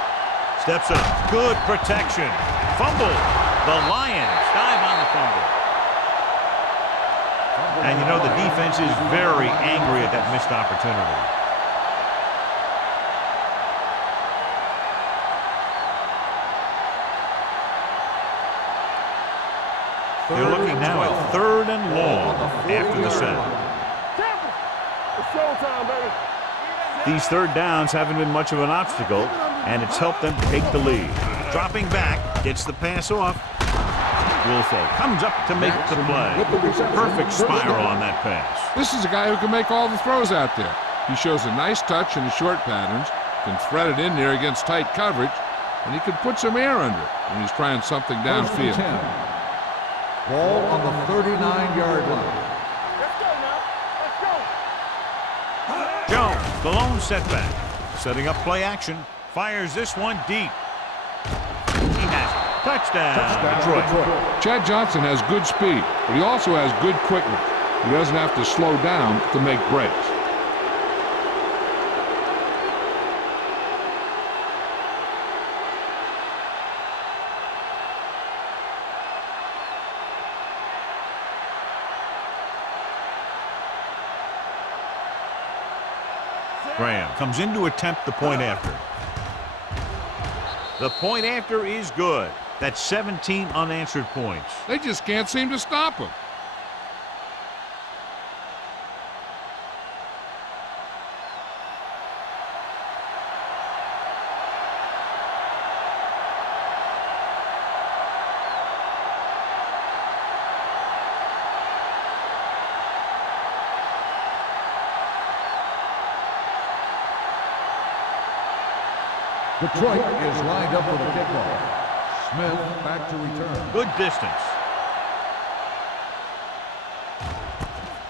Steps up. Good protection. Fumble. The Lions dive on the fumble. And you know the defense is very angry at that missed opportunity. They're looking now at 3rd and long after the set. Campbell. It's showtime, baby. These 3rd downs haven't been much of an obstacle, and it's helped them take the lead. Dropping back, gets the pass off. Wilfo comes up to make the play. Perfect spiral on that pass. This is a guy who can make all the throws out there. He shows a nice touch in the short patterns, can thread it in there against tight coverage, and he can put some air under it when he's trying something downfield. Ball on the 39-yard line. Let's go now. Let's go. Jones, the lone setback. Setting up play action. Fires this one deep. He has it. Touchdown, Detroit. Chad Johnson has good speed, but he also has good quickness. He doesn't have to slow down to make breaks. Graham comes in to attempt the point after. The point after is good. That's 17 unanswered points. They just can't seem to stop him. Detroit is lined up for the kickoff. Smith back to return. Good distance.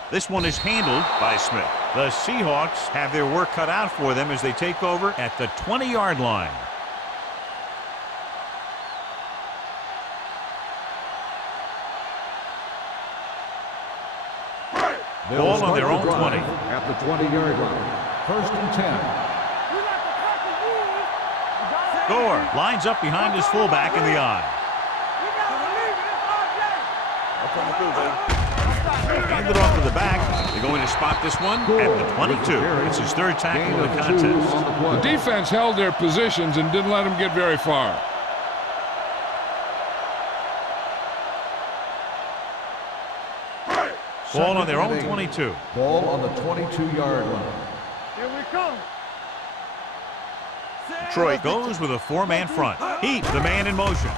This one is handled by Smith. The Seahawks have their work cut out for them as they take over at the 20-yard line. Ball on their own 20. At the 20-yard line. 1st and 10. Gore lines up behind his fullback in the I. Hand it off to the back. They're going to spot this one at the 22. It's his 3rd tackle in the contest. The defense held their positions and didn't let him get very far. Ball on their own 22. Ball on the 22-yard line. Here we come. Detroit goes with a 4-man front. Heat, the man in motion.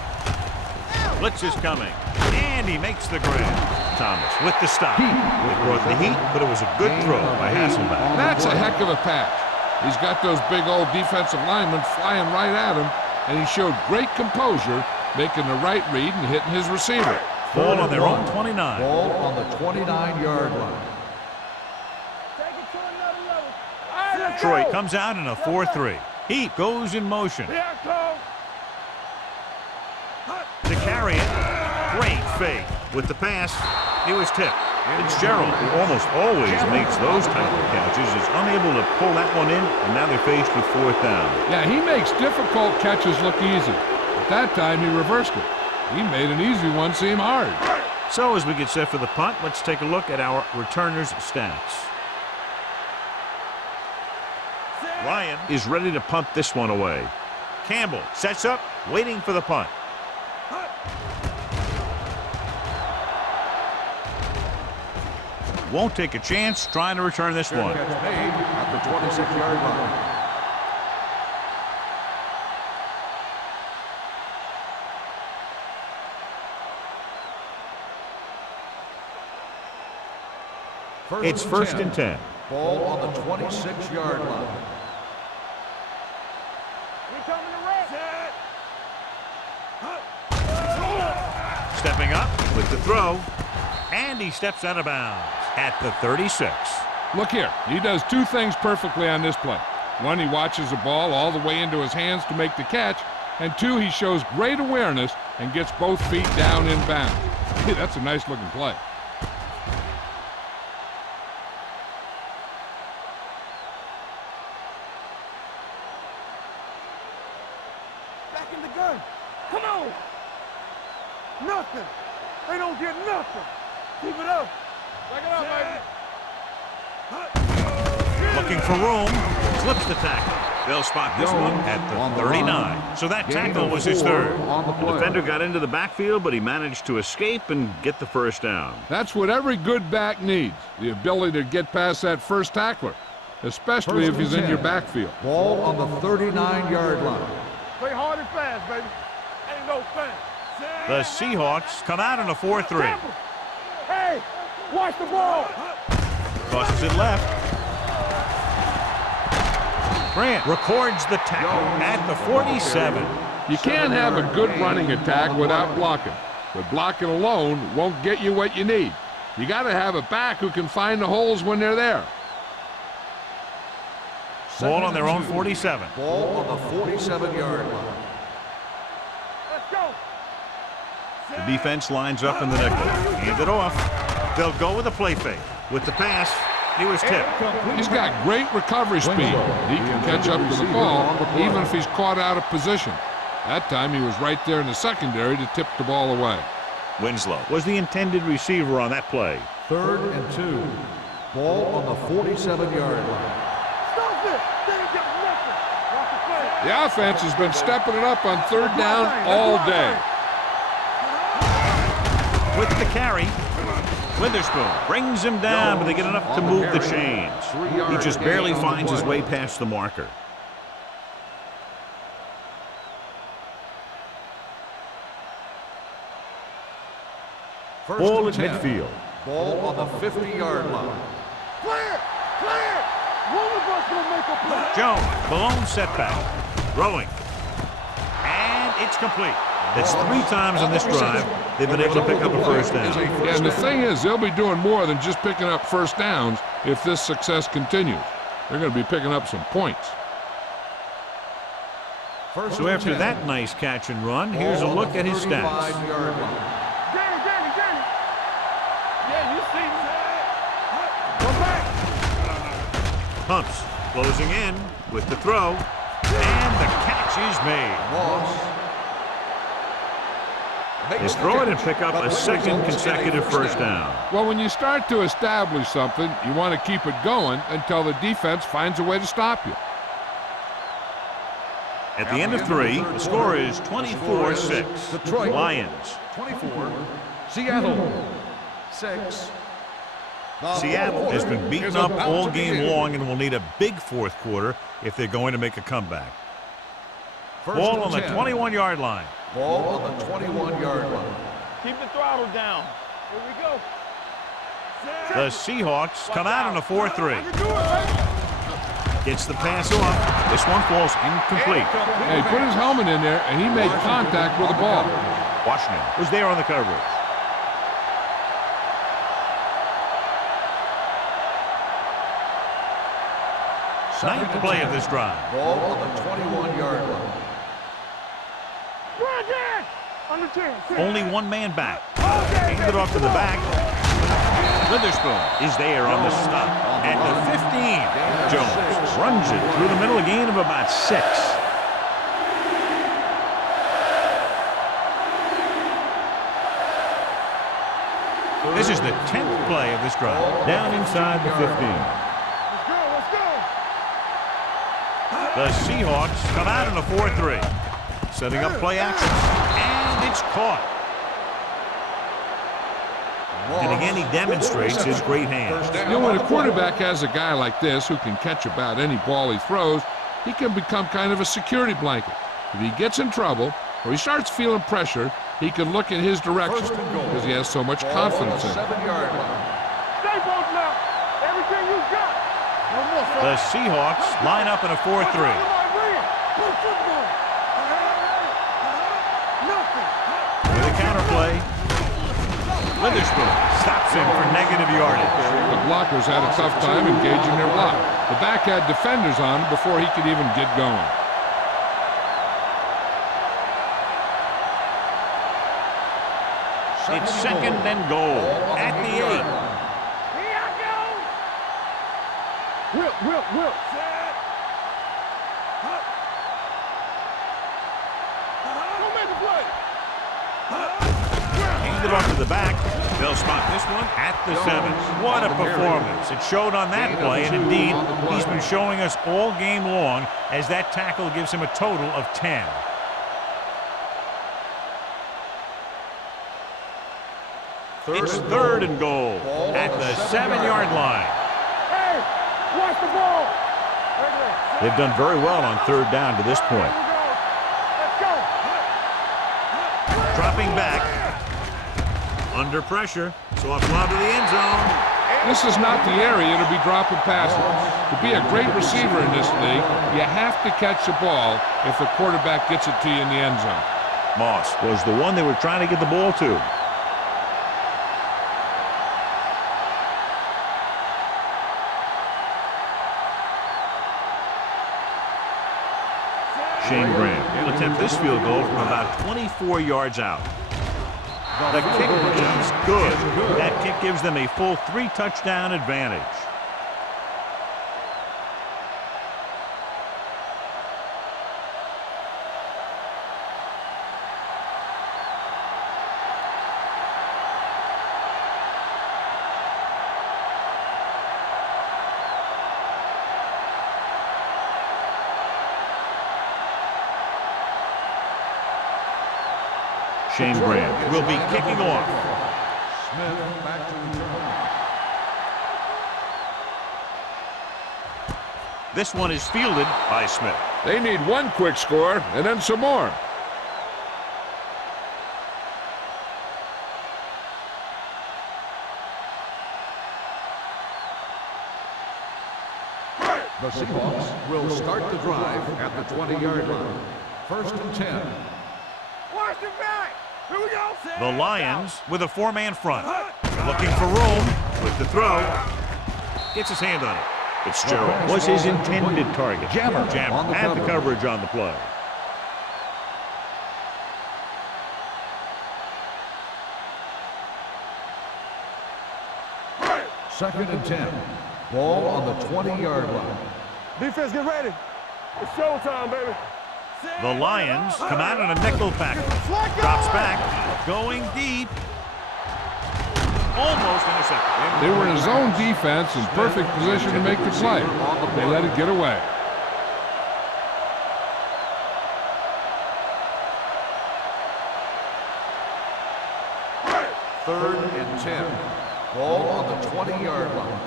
Blitz is coming. And he makes the grab. Thomas with the stop. It brought the heat, but it was a good throw by Hasselbeck. That's a heck of a pass. He's got those big old defensive linemen flying right at him, and he showed great composure, making the right read and hitting his receiver. Ball on their own 29. Ball on the 29-yard line. Take it to another level. Detroit comes out in a 4-3. Heat goes in motion. Here I come. To carry it. Great fake. With the pass, it was tipped. Fitzgerald, who almost always makes those type of catches, is unable to pull that one in, and now they're faced with 4th down. Yeah, he makes difficult catches look easy. At that time, he reversed it. He made an easy one seem hard. So as we get set for the punt, let's take a look at our returners' stats. Ryan is ready to punt this one away. Campbell sets up, waiting for the punt. Won't take a chance trying to return this one. Catch made at the 26-yard line. It's 1st and 10. Ball on the 26-yard line. We coming to rest. Stepping up with the throw. And he steps out of bounds at the 36. Look here, he does 2 things perfectly on this play. 1, he watches the ball all the way into his hands to make the catch, and 2, he shows great awareness and gets both feet down in bounds. Hey, that's a nice looking play. Back in the gun. Come on. Nothing. They don't get nothing. Keep it up. Back it up, baby. Looking for room. Slips the tackle. They'll spot this one at the 39. So that tackle was his 3rd. The defender got into the backfield, but he managed to escape and get the 1st down. That's what every good back needs, the ability to get past that first tackler, especially if he's in your backfield. Ball on the 39-yard line. Play hard and fast, baby. Ain't no fast. The Seahawks come out in a 4-3. Hey, watch the ball. Tosses it left. Grant records the tackle at the 47. You can't have a good running attack without blocking, but blocking alone won't get you what you need. You got to have a back who can find the holes when they're there. Ball on their own 47. Ball on the 47-yard line. Let's go. The defense lines up in the nickel. Hand it off. They'll go with a play fake. With the pass, he was tipped. He's got great recovery speed. He can catch up to the ball even if he's caught out of position. That time he was right there in the secondary to tip the ball away. Winslow was the intended receiver on that play. 3rd and 2. Ball on the 47-yard line. Stop it. They ain't got nothing. Watch the play. The offense has been stepping it up on 3rd down all day. With the carry, Witherspoon brings him down, but they get enough to move the chains. He just barely finds his way past the marker. Ball at midfield. Ball on the 50-yard line. Clear. Clear. One of us will make a play. Jones, Malone setback. Throwing. It's complete. That's 3 times on this drive they've been able to pick up a first down. Yeah, and the thing is, they'll be doing more than just picking up first downs if this success continues. They're going to be picking up some points. So after that nice catch and run, here's a look at his stats. Danny. Yeah, you see me. Go back. Pumps, closing in with the throw, and the catch is made. They throw it and pick up a second consecutive first down. Well, when you start to establish something, you want to keep it going until the defense finds a way to stop you. At the end of 3, the score is 24-6. Detroit. Lions. 24. Seattle. 6. Seattle has been beaten up all game long and will need a big fourth quarter if they're going to make a comeback. Ball on the 21-yard line. Ball on the 21-yard line. Keep the throttle down. Here we go. The Seahawks come out on a 4-3. I can do it, baby. Gets the pass off. This one falls incomplete. Yeah, he put his helmet in there, and he made contact with the ball. Washington was there on the coverage. Ninth play of this drive. Ball on the 21-yard line. Bridget! Under 10. Only one man back. Handed it off to the back. Witherspoon is there on the stop at the 15. Jones runs it through the middle, a gain of about 6. This is the 10th play of this drive. Down inside the 15. Let's go. The Seahawks come out in a 4-3. Setting up play action. And it's caught. And again, he demonstrates his great hands. You know, when a quarterback has a guy like this who can catch about any ball he throws, he can become kind of a security blanket. If he gets in trouble or he starts feeling pressure, he can look in his direction because he has so much confidence in it. 7-yard line. Stay both now. Everything you got. No more, son. The Seahawks line up in a 4-3. With a counterplay, Witherspoon stops him for negative yardage. The blockers had a tough time engaging their block. The back had defenders on him before he could even get going. It's second and goal at the 8. Here I go. Whip. Don't make the play. Handed off to the back. They'll spot this one at the 7. What a performance. It showed on that play, and indeed, he's been showing us all game long as that tackle gives him a total of 10. It's third and goal at the 7-yard line. Hey, watch the ball. They've done very well on third down to this point. Let's go. Dropping back. Under pressure. Soft lob to the end zone. This is not the area to be dropping passes. To be a great receiver in this league, you have to catch the ball if the quarterback gets it to you in the end zone. Moss was the one they were trying to get the ball to. Shane Graham will attempt this field goal from about 24 yards out. The kick is good. That kick gives them a full 3-touchdown advantage. Shane Graham will be kicking off. Smith back to return. This one is fielded by Smith. They need one quick score and then some more. The Seahawks will start the drive at the 20-yard line. First and 10. Watch your back. Here we go. The Lions with a four-man front. Looking for room with the throw. Gets his hand on it. Fitzgerald was his intended target. Jammer had the coverage on the play. Second and 10. Ball on the 20-yard line. Defense, get ready. It's showtime, baby. The Lions come out in a nickel package. Drops back, going deep. Almost intercepted. They were in zone defense in perfect position to make the play. They let it get away. Third and 10. Ball on the 20-yard line.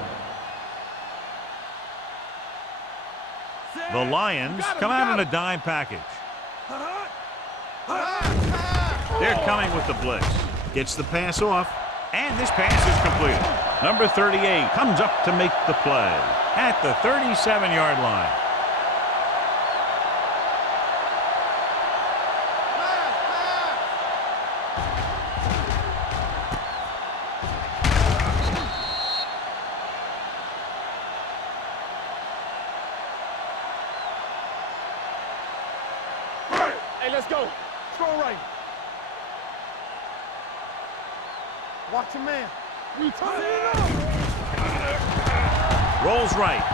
The Lions come out in a dime package. They're coming with the blitz. Gets the pass off, and this pass is completed. Number 38 comes up to make the play at the 37-yard line. Hey, let's go. Throw right. Watch your man. We turn it up. Rolls right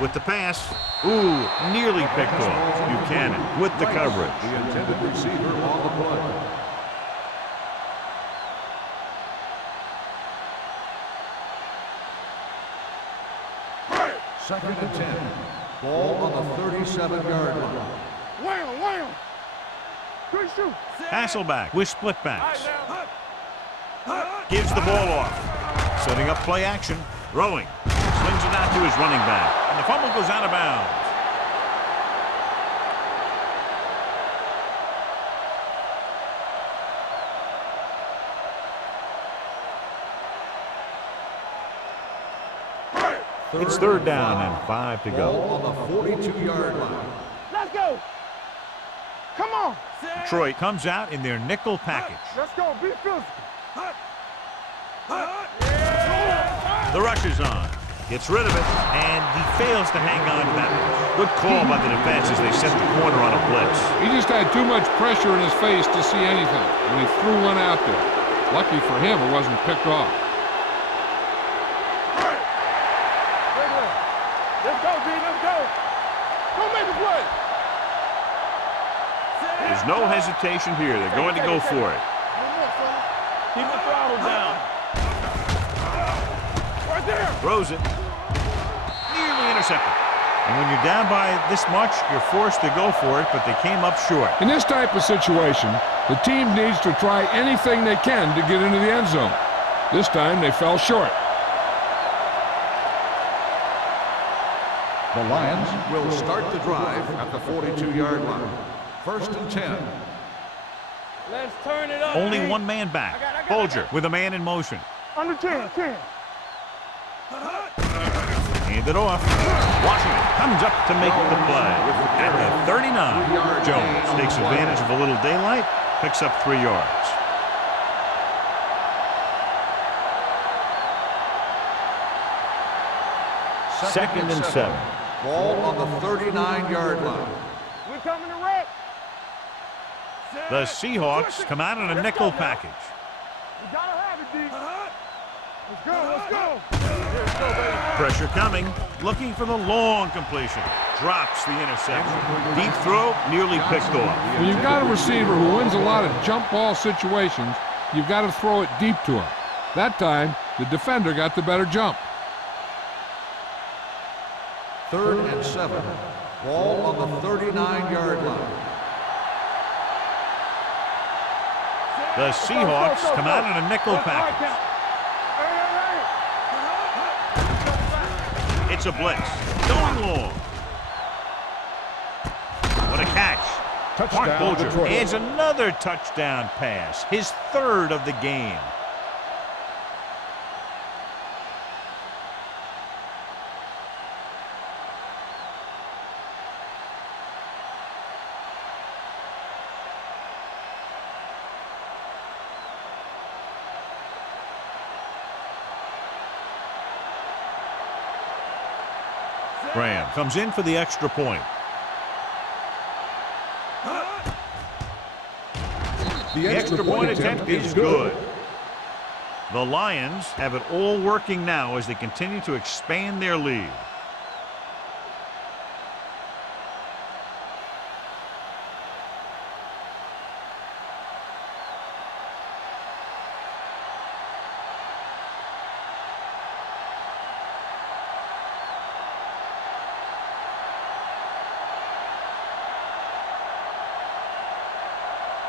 with the pass. Ooh, nearly picked off. Buchanan with the coverage. The intended receiver on the play. Second and 10. Ball on the 37-yard line. Wham, wham. Good shoot. Hasselback with split backs. Gives the ball off. Setting up play action. Throwing. Slings it out to his running back. And the fumble goes out of bounds. It's third down and 5 to Ball go. on the 42-yard line. Let's go. Come on. Detroit comes out in their nickel package. Let's go. Be physical. The rush is on. Gets rid of it, and he fails to hang on to that one. Good call by the defense as they set the corner on a blitz. He just had too much pressure in his face to see anything, and he threw one out there. Lucky for him, it wasn't picked off. Let's go, D. Let's go. Go make a play. There's no hesitation here. They're going to go for it. Keep the throttle down. Right there. Throws it. Nearly intercepted. And when you're down by this much, you're forced to go for it, but they came up short. In this type of situation, the team needs to try anything they can to get into the end zone. This time, they fell short. The Lions will start the drive at the 42-yard line. First and 10. Let's turn it up. Only D. one man back. Bolger with a man in motion. Under 10. Hand it off. Washington comes up to make the play. At the 39, Jones takes advantage of a little daylight, picks up 3 yards. Second and 7. Ball on the 39-yard line. We're coming to wreck. The Seahawks come out in a nickel package. We gotta have it, D. Let's go. Let's go. Let's go, baby. Pressure coming, looking for the long completion. Drops the interception. Deep throw, nearly picked off. When you've got a receiver who wins a lot of jump ball situations, you've got to throw it deep to him. That time, the defender got the better jump. Third and 7. Ball on the 39-yard line. The Seahawks come out in a nickel package. It's a blitz. Going long. What a catch. Mark Bolger adds another touchdown pass. His third of the game. comes in for the extra point. The extra point attempt is good. The Lions have it all working now as they continue to expand their lead.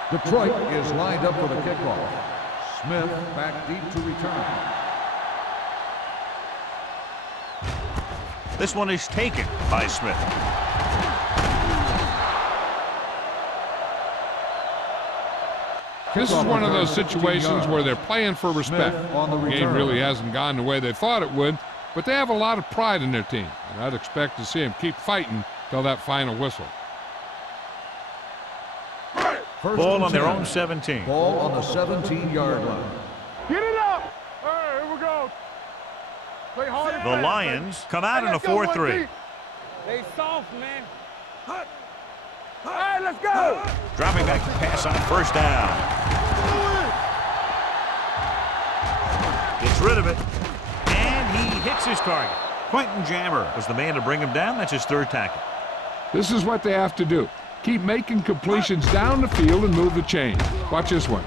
Detroit is lined up for the kickoff. Smith back deep to return. This one is taken by Smith. This is one of those situations where they're playing for respect. on the The game return. really hasn't gone the way they thought it would, but they have a lot of pride in their team, and I'd expect to see them keep fighting till that final whistle. First Ball and on their 10. own 17. Ball on the 17-yard line. Get it up. All right, here we go. Play hard and The fast, Lions come out in a Let's go, 4-3. 1-3. They soft, man. All right, let's go. Dropping back to pass on first down. Gets rid of it. And he hits his target. Quentin Jammer was the man to bring him down. That's his third tackle. This is what they have to do. Keep making completions down the field and move the chain. Watch this one.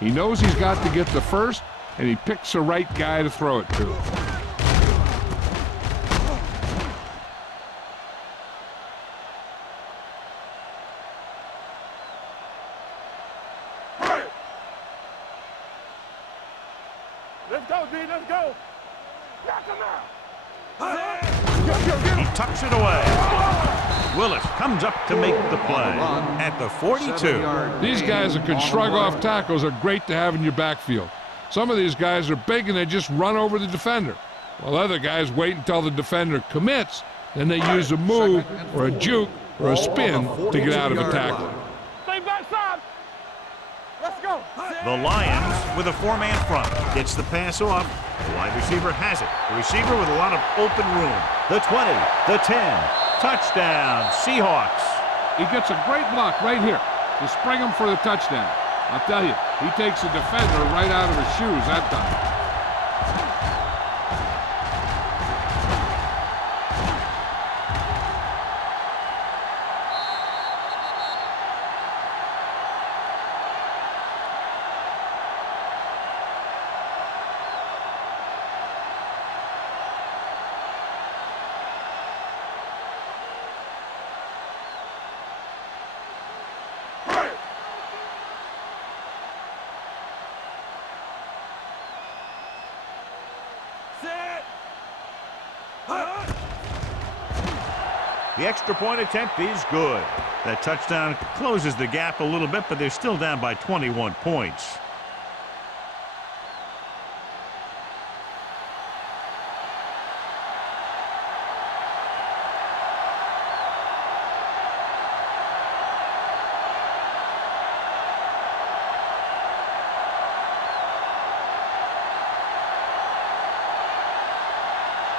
He knows he's got to get the first, and he picks the right guy to throw it to. Let's go, D. Let's go. Knock him out. He tucks it away. Willis comes up to make the play at the 42. These guys that can shrug off tackles are great to have in your backfield. Some of these guys are big and they just run over the defender, while other guys wait until the defender commits, then they use a move or a juke or a spin to get out of a tackle. Stay backside. Let's go. The Lions with a four-man front. Gets the pass off. The wide receiver has it. The receiver with a lot of open room. The 20, the 10. Touchdown, Seahawks. He gets a great block right here to spring him for the touchdown. I'll tell you, he takes the defender right out of his shoes that time. The extra point attempt is good. That touchdown closes the gap a little bit, but they're still down by 21 points.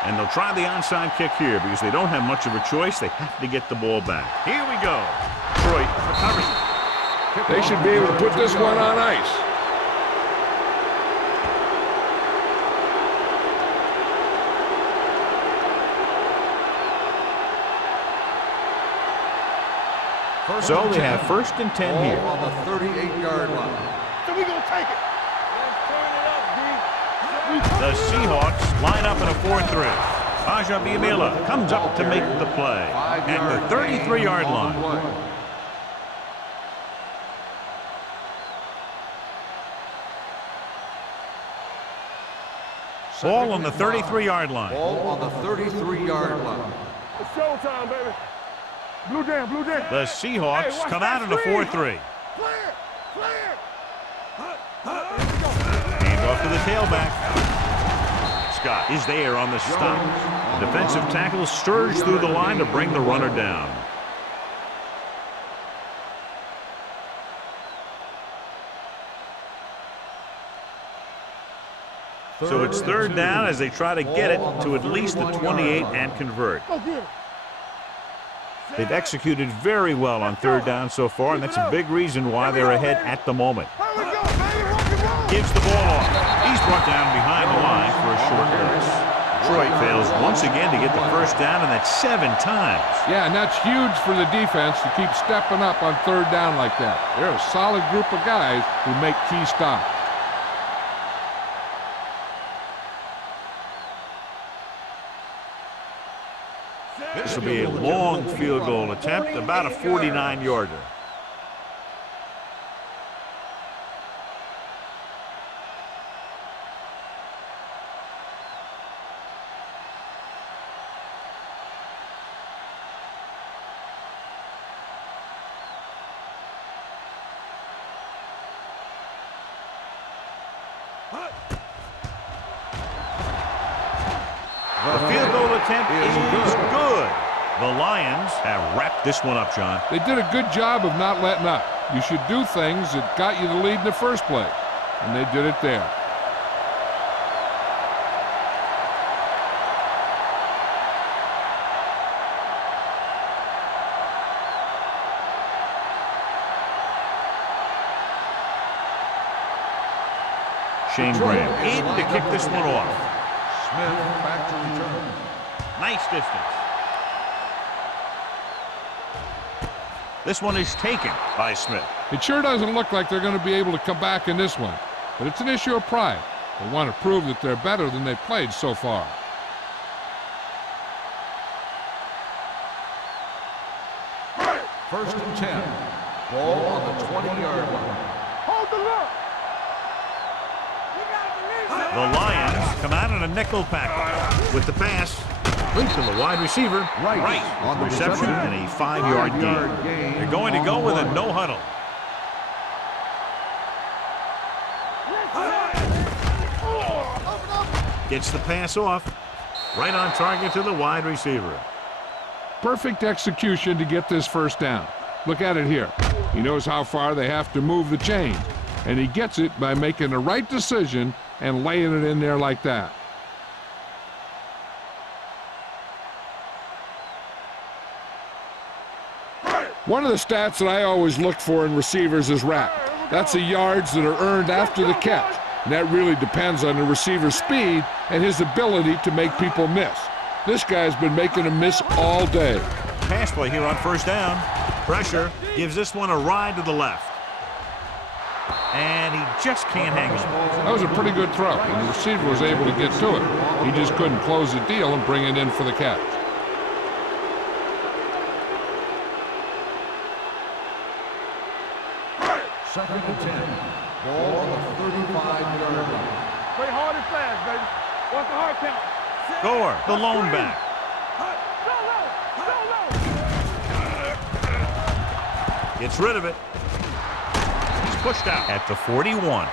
And they'll try the onside kick here because they don't have much of a choice. They have to get the ball back. Here we go. Detroit recovers. They should be able to put this one on ice. So they have first and 10 here. On the 38-yard line. So we gonna take it. Let's turn it up, D. The Seahawks line up in a 4-3. Aja Biamila comes up to make the play at the 33-yard line. Ball on the 33-yard line. Ball on the 33-yard line. It's showtime, baby. Blue jam, blue jam. The Seahawks come out in a 4-3. Clear, clear. Hand off to the tailback. Scott is there on the stop. The defensive tackle surged through the line to bring the runner down. So it's third down as they try to get it to at least the 28 and convert. Go get it. They've executed very well on third down so far, and that's a big reason why they're ahead at the moment. Gives the ball off. He's brought down behind the line for a short loss. Detroit fails once again to get the first down, and that's 7 times. Yeah, and that's huge for the defense to keep stepping up on third down like that. They're a solid group of guys who make key stops. This will be a long field goal attempt, about a 49-yarder. The field goal attempt is good. The Lions have wrapped this one up, John. They did a good job of not letting up. You should do things that got you the lead in the first place, and they did it there. Shane Graham in to kick this one off. Smith back to return. Nice distance. This one is taken by Smith. It sure doesn't look like they're going to be able to come back in this one, but it's an issue of pride. They want to prove that they're better than they've played so far. First and 10. Ball on the 20-yard line. Hold the look. The Lions come out in a nickel package with the pass. Link to the wide receiver. Right. On the Reception and a 5-yard gain. They're going to go with a no huddle. Gets the pass off. Right on target to the wide receiver. Perfect execution to get this first down. Look at it here. He knows how far they have to move the chain, and he gets it by making the right decision and laying it in there like that. One of the stats that I always look for in receivers is RAP. That's the yards that are earned after the catch. And that really depends on the receiver's speed and his ability to make people miss. This guy's been making them miss all day. Pass play here on first down. Pressure gives this one a ride to the left. And he just can't hang on. That was a pretty good throw, and the receiver was able to get to it. He just couldn't close the deal and bring it in for the catch. Second and 10. Ball on the 35-yard line. Play hard and fast, baby. Watch the hard count. Gore, the lone back. Gets rid of it. He's pushed out at the 41.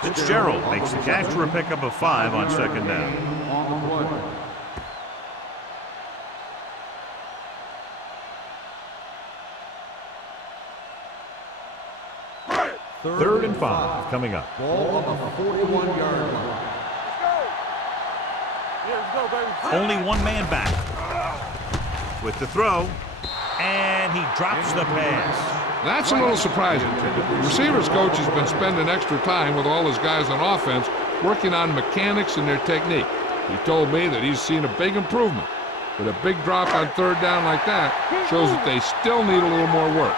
Fitzgerald makes the catch for a pickup of 5 on second down. On the play. Third and 5 coming up. Ball on the 41-yard line. Let's go, baby. Only one man back. With the throw. And he drops the pass. That's a little surprising. The receivers coach has been spending extra time with all his guys on offense working on mechanics and their technique. He told me that he's seen a big improvement. But a big drop on third down like that shows that they still need a little more work.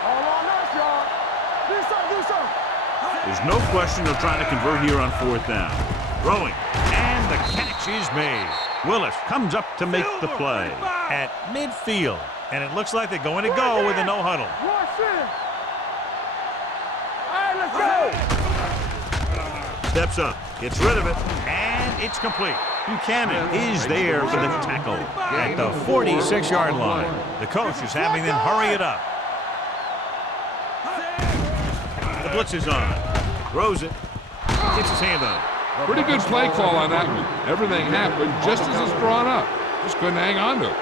All on us, y'all. Do something. There's no question they're trying to convert here on fourth down. Throwing. And the catch is made. Willis comes up to make the play at midfield. And it looks like they're going to go with a no huddle. Rush in. All right, let's go. Steps up, gets rid of it, and it's complete. Buchanan is there for the tackle at the 46-yard line. The coach is having them hurry it up. The blitz is on. Throws it. Gets his hand on it. Pretty good play call on that one. Everything happened just as it's drawn up. Just couldn't hang on to it.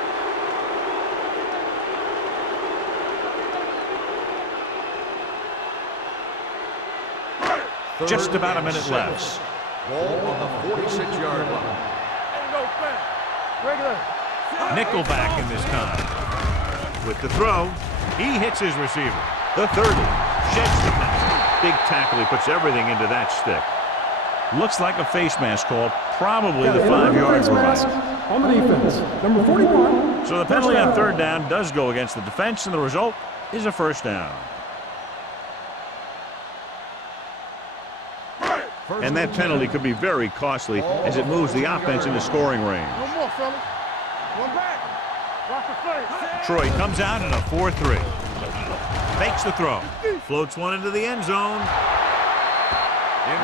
Just about a minute left. Ball on the 46-yard line. Ain't no fence. Regular. Nickelback in this time. With the throw, he hits his receiver. The 30 sheds the net. Big tackle. He puts everything into that stick. Looks like a face mask call, probably the 5-yard line. On the defense, number 41. So the penalty on third down does go against the defense, and the result is a first down. And that penalty could be very costly as it moves the offense into scoring range. One more, fellas. One back. Watch the face. Troy comes out in a 4-3. Makes the throw. Floats one into the end zone.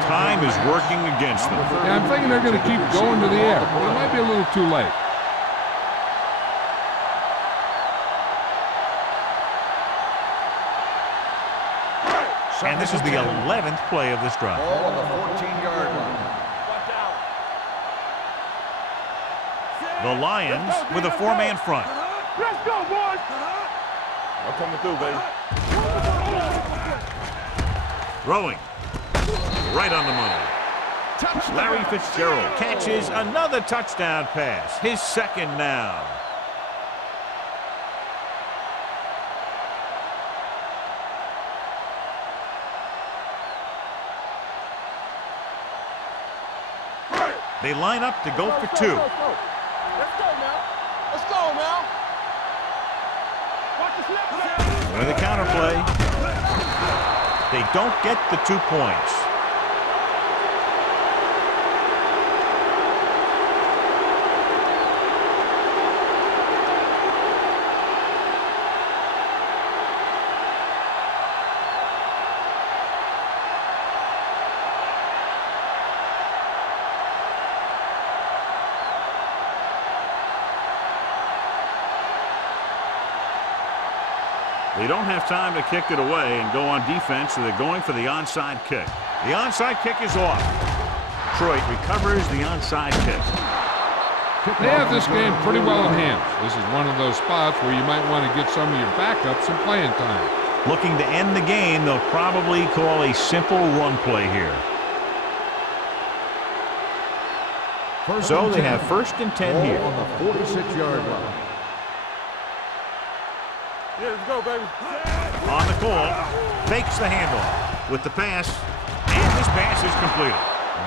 Time is working against them. Yeah, I'm thinking they're going to keep going to the air, but it might be a little too late. And this is the 11th play of this drive. Ball on the 14-yard line. The Lions with a 4-man front. Let's go, boys. I'm coming through, baby. Throwing. Right on the money. Larry Fitzgerald catches another touchdown pass. His second now. They line up to go for two. Let's go now. Let's go now. Watch the snap. With a counter play, they don't get the 2 points. They don't have time to kick it away and go on defense, so they're going for the onside kick. The onside kick is off. Detroit recovers the onside kick. They have this game pretty well in hand. This is one of those spots where you might want to get some of your backups some playing time. Looking to end the game, they'll probably call a simple run play here. So they have 1st and 10 here. On the 46-yard line. Yeah, let's go, baby. On the call, fakes the handoff with the pass, and this pass is completed.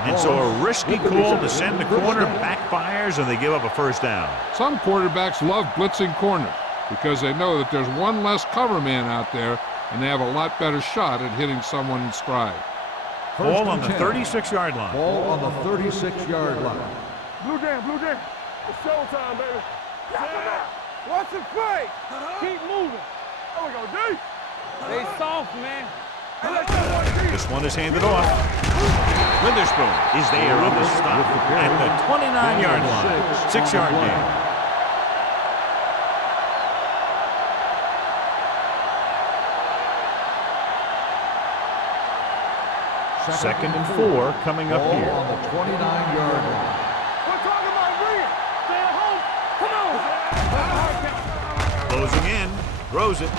And so a risky call to send the corner backfires, and they give up a first down. Some quarterbacks love blitzing corners because they know that there's one less cover man out there, and they have a lot better shot at hitting someone in stride. Ball on the 36-yard line. Ball on the 36-yard line. Blue jam, blue jam. It's showtime, baby. Watch the play. Keep moving. There we go, D. They soft, man. This one is handed off. Witherspoon is there on the stop at the 29-yard line. 6-yard gain. Second and 4 coming up Ball here. on the 29-yard line. We're talking about bringing. Stay at home. Come on. Closing in, throws it.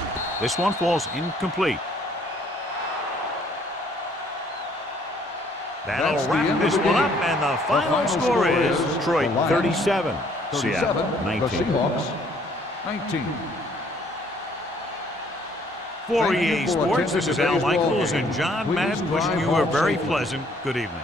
This one falls incomplete. That'll That's the wrap end of this the one game. up, and the final score is Detroit the Lions 37, 37, Seattle 19. the Seahawks 19. For Thank you EA for Sports, attending this is Al today's ball Michaels game. and John Please Madden wishing drive you a home very safely. pleasant good evening.